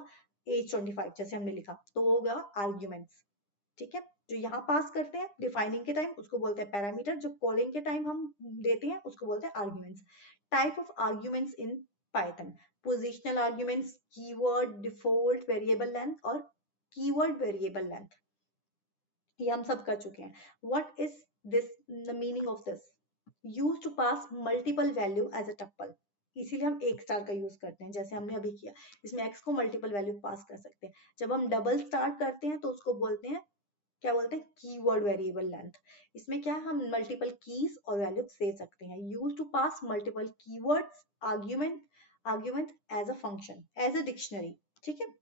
एज 25 जैसे हमने लिखा, तो वो होगा आर्ग्यूमेंट्स। ठीक है, जो यहाँ पास करते हैं डिफाइनिंग के टाइम उसको बोलते हैं पैरामीटर, जो कॉलिंग के टाइम हम देते हैं उसको बोलते हैं arguments. Type of arguments in Python: positional arguments, keyword, default variable length और कीवर्ड वेरिएबल लेंथ, ये हम सब कर चुके हैं। What is this, the meaning of this: use to pass multiple value as a tuple, इसीलिए हम एक स्टार का यूज करते हैं जैसे हमने अभी किया, इसमें x को मल्टीपल वैल्यू पास कर सकते हैं। जब हम डबल स्टार करते हैं तो उसको बोलते हैं, क्या बोलते हैं, कीवर्ड वेरिएबल लेंथ। इसमें क्या है, हम मल्टीपल कीज और वैल्यूज दे सकते हैं। Use to pass multiple keywords argument argument as a function, as a dictionary. ठीक है।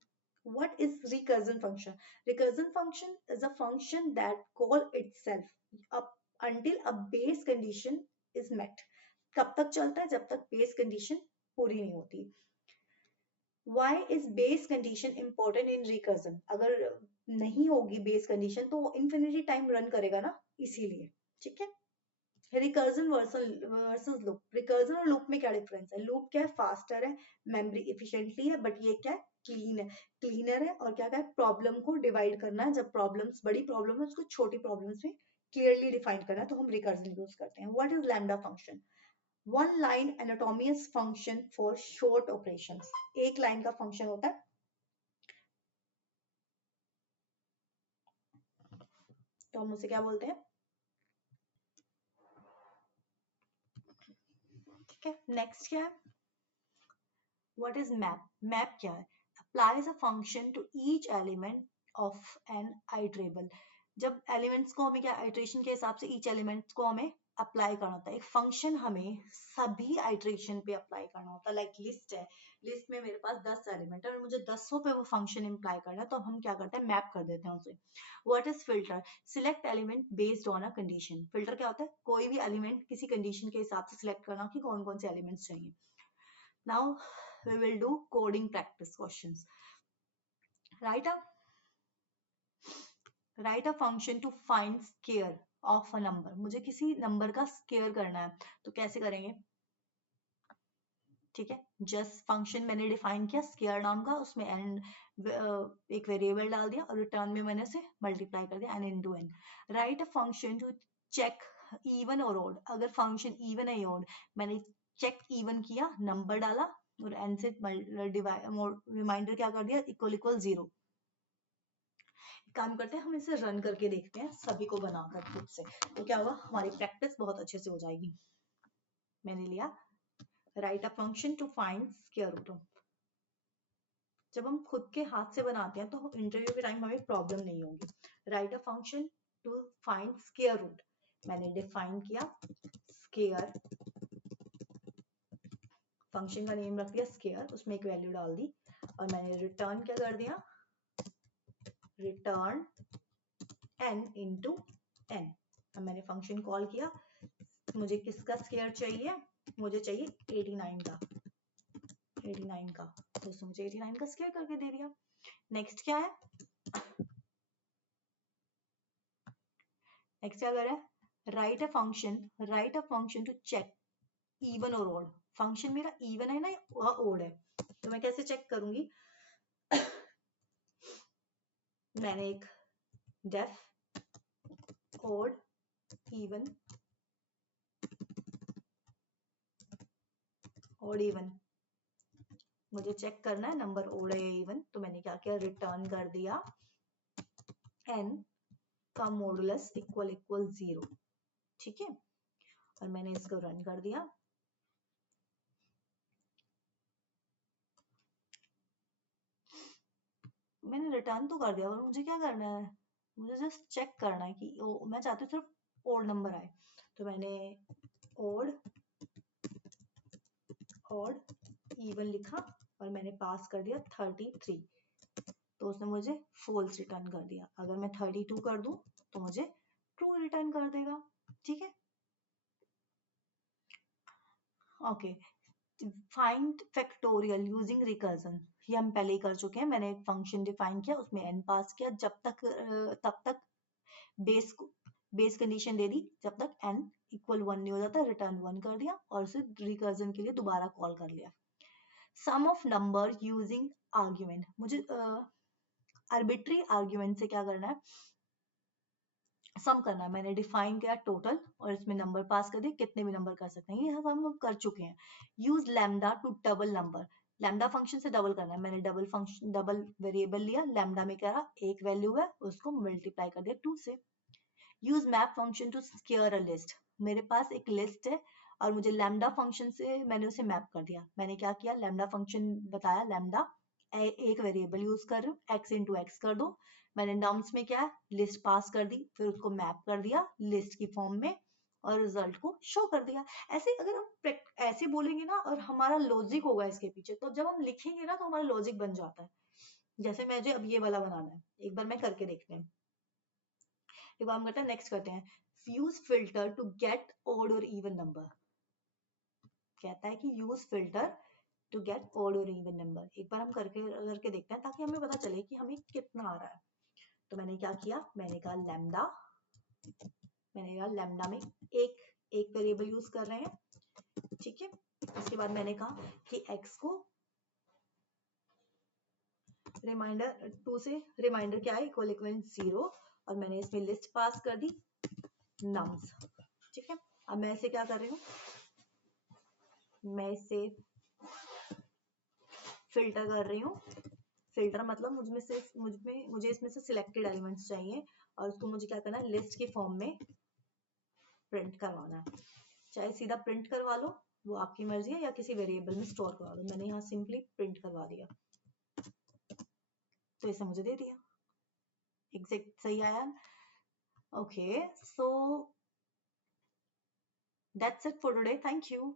What is recursion function? Recursion function is a function that call itself up until a base condition is met. कब तक चलता है? जब तक base condition पूरी नहीं होती। Why is base condition important in recursion? अगर नहीं होगी बेस कंडीशन तो इंफिनिटी टाइम रन करेगा ना, इसीलिए। ठीक है। Recursion versus loop. रिकर्जन और लूप में क्या डिफरेंस है? लूप क्या है, फास्टर है, मेमोरी इफिशिएंटली है, बट ये क्या है, क्लीन है, क्लीनर है। और क्या है, प्रॉब्लम को डिवाइड करना है, जब प्रॉब्लम्स बड़ी प्रॉब्लम है उसको छोटी प्रॉब्लम्स में क्लियरली डिफाइन करना है, तो हम रिकर्जन यूज करते हैं। What is lambda function? One line anonymous function for short operations. एक लाइन का फंक्शन होता है, तो हम उसे क्या बोलते हैं? ठीक है। नेक्स्ट क्या है? What is map? Map क्या है? Applies a function to each element of an iterable. जब एलिमेंट्स को हमें क्या, आइट्रेशन के हिसाब से ईच एलिमेंट्स को हमें अप्लाई करना होता है। एक फंक्शन हमें सभी आइट्रेशन पे अप्लाई करना होता है। लाइक लिस्ट है, लिस्ट में मेरे पास 10 एलिमेंट है और मुझे 10 पे वो फंक्शन अप्लाई करना है, तो हम क्या करते हैं, मैप कर देते हैं उसे। What is filter? Select element based on a condition. Filter क्या होता है? कोई भी एलिमेंट किसी कंडीशन के हिसाब से सिलेक्ट करना कि कौन कौन से एलिमेंट्स चाहिए। Now we will do coding practice questions. Write a write a function to find square of a number. मुझे किसी नंबर का स्केयर करना है, तो कैसे करेंगे? ठीक है, जस्ट फंक्शन मैंने डिफाइन किया स्केयर नाम का, उसमें एंड एक वेरिएबल डाल दिया और रिटर्न में मैंने से मल्टीप्लाई कर दिया, n into n. Write a function to check even और ओड। अगर फंक्शन इवन है या ओड, मैंने चेक इवन किया, नंबर डाला और एन से रिमाइंडर क्या कर दिया, इक्वल इक्वल 0। काम करते हैं, हम इसे रन करके देखते हैं सभी को बनाकर खुद से, तो क्या होगा, हमारी प्रैक्टिस बहुत अच्छे से हो जाएगी। मैंने लिया write a function to find square root. जब हम खुद के हाथ से बनाते हैं तो इंटरव्यू के टाइम हमें प्रॉब्लम नहीं होगी। Write a function to find square root. मैंने डिफाइन किया स्क्वायर, फंक्शन का नेम रख दिया स्क्वायर, उसमें एक वैल्यू डाल दी और मैंने रिटर्न क्या कर दिया, रिटर्न n इंटू n। अब मैंने फंक्शन कॉल किया, मुझे किसका स्क्वायर चाहिए, मुझे चाहिए 89 का, 89 का, तो उसने मुझे 89 का स्क्वायर करके दे दिया। नेक्स्ट क्या है, नेक्स्ट क्या कर रहा है, write a function to check even और ओड। फंक्शन मेरा इवन है ना ओड है, तो मैं कैसे चेक करूंगी, मैंने एक def odd even, odd even, मुझे चेक करना है नंबर ओड है या इवन, तो मैंने क्या किया, रिटर्न कर दिया n का मॉडुलस इक्वल इक्वल 0। ठीक है, और मैंने इसको रन कर दिया। मैंने रिटर्न तो कर दिया, और मुझे क्या करना है, मुझे जस्ट चेक करना है कि मैं चाहती हूँ सिर्फ ओड नंबर आए, तो मैंने ओड ओड इवन लिखा और मैंने पास कर दिया 33, तो उसने मुझे फॉल्स रिटर्न कर दिया। अगर मैं 32 कर दूं तो मुझे ट्रू रिटर्न कर देगा। ठीक है, okay. Find factorial using recursion, ये हम पहले ही कर चुके हैं। मैंने एक फंक्शन डिफाइन किया, उसमें n पास किया, जब तक तब तक बेस कंडीशन दे दी, जब तक n इक्वल 1 नहीं हो जाता रिटर्न 1 कर दिया और उसे रिकर्जन के लिए दोबारा कॉल कर लिया। सम ऑफ नंबर यूजिंग आर्ग्यूमेंट, मुझे आर्बिट्री आर्ग्यूमेंट से क्या करना है, सम करना है, मैंने डिफाइन किया टोटल और इसमें नंबर पास कर दिए, कितने भी नंबर कर सकते हैं, ये हम कर चुके हैं। Use lambda two double number, lambda function से डबल करना है, मैंने डबल फंक्शन डबल वेरिएबल लिया, लैम्डा में क्या रहा, एक वैल्यू है, उसको मल्टीप्लाई कर दिया 2 से। Use map function to square a list, मेरे पास एक लिस्ट है और मुझे लैम्डा फंक्शन से मैंने उसे मैप कर दिया, मैंने क्या किया, लैम्डा फंक्शन बताया, लैम्डा एक वेरिएबल यूज कर रही हूँ, x इंटू एक्स कर दो, मैंने नम्स में क्या है, लिस्ट पास कर दी, फिर उसको मैप कर दिया लिस्ट की फॉर्म में और रिजल्ट को शो कर दिया। ऐसे अगर हम ऐसे बोलेंगे ना और हमारा लॉजिक होगा इसके पीछे, तो जब हम लिखेंगे ना तो हमारा लॉजिक बन जाता है। जैसे मुझे अब ये वाला बनाना है, एक बार मैं करके देखते हैं, एक बार हम करते हैं, नेक्स्ट करते हैं, use filter to get odd और इवन नंबर, कहता है कि use filter to get odd और इवन नंबर, एक बार हम करके देखते हैं ताकि हमें पता चले कि हमें कितना आ रहा है। तो मैंने क्या किया, मैंने कहा लैम्डा, मैंने कहा लैम्डा में एक एक वेरिएबल यूज कर रहे हैं, ठीक है। उसके बाद मैंने कहा कि x को रिमाइंडर 2 से, रिमाइंडर क्या है, इक्वल इक्वल 0, और मैंने इसमें लिस्ट पास कर दी नम्स, ठीक है। अब मैं इसे क्या कर रही हूँ, मैं इसे फिल्टर कर रही हूँ, फिल्टर मतलब मुझे इसमें से सिलेक्टेड एलिमेंट्स चाहिए और उसको मुझे क्या करना है, लिस्ट के फॉर्म में प्रिंट करवाना है, चाहे सीधा प्रिंट करवा लो, वो आपकी मर्जी है, या किसी वेरिएबल में स्टोर करवा लो, मैंने यहाँ सिंपली प्रिंट करवा दिया, तो इसे मुझे दे दिया, एग्जैक्ट सही आया। Okay, so that's it for today, thank you.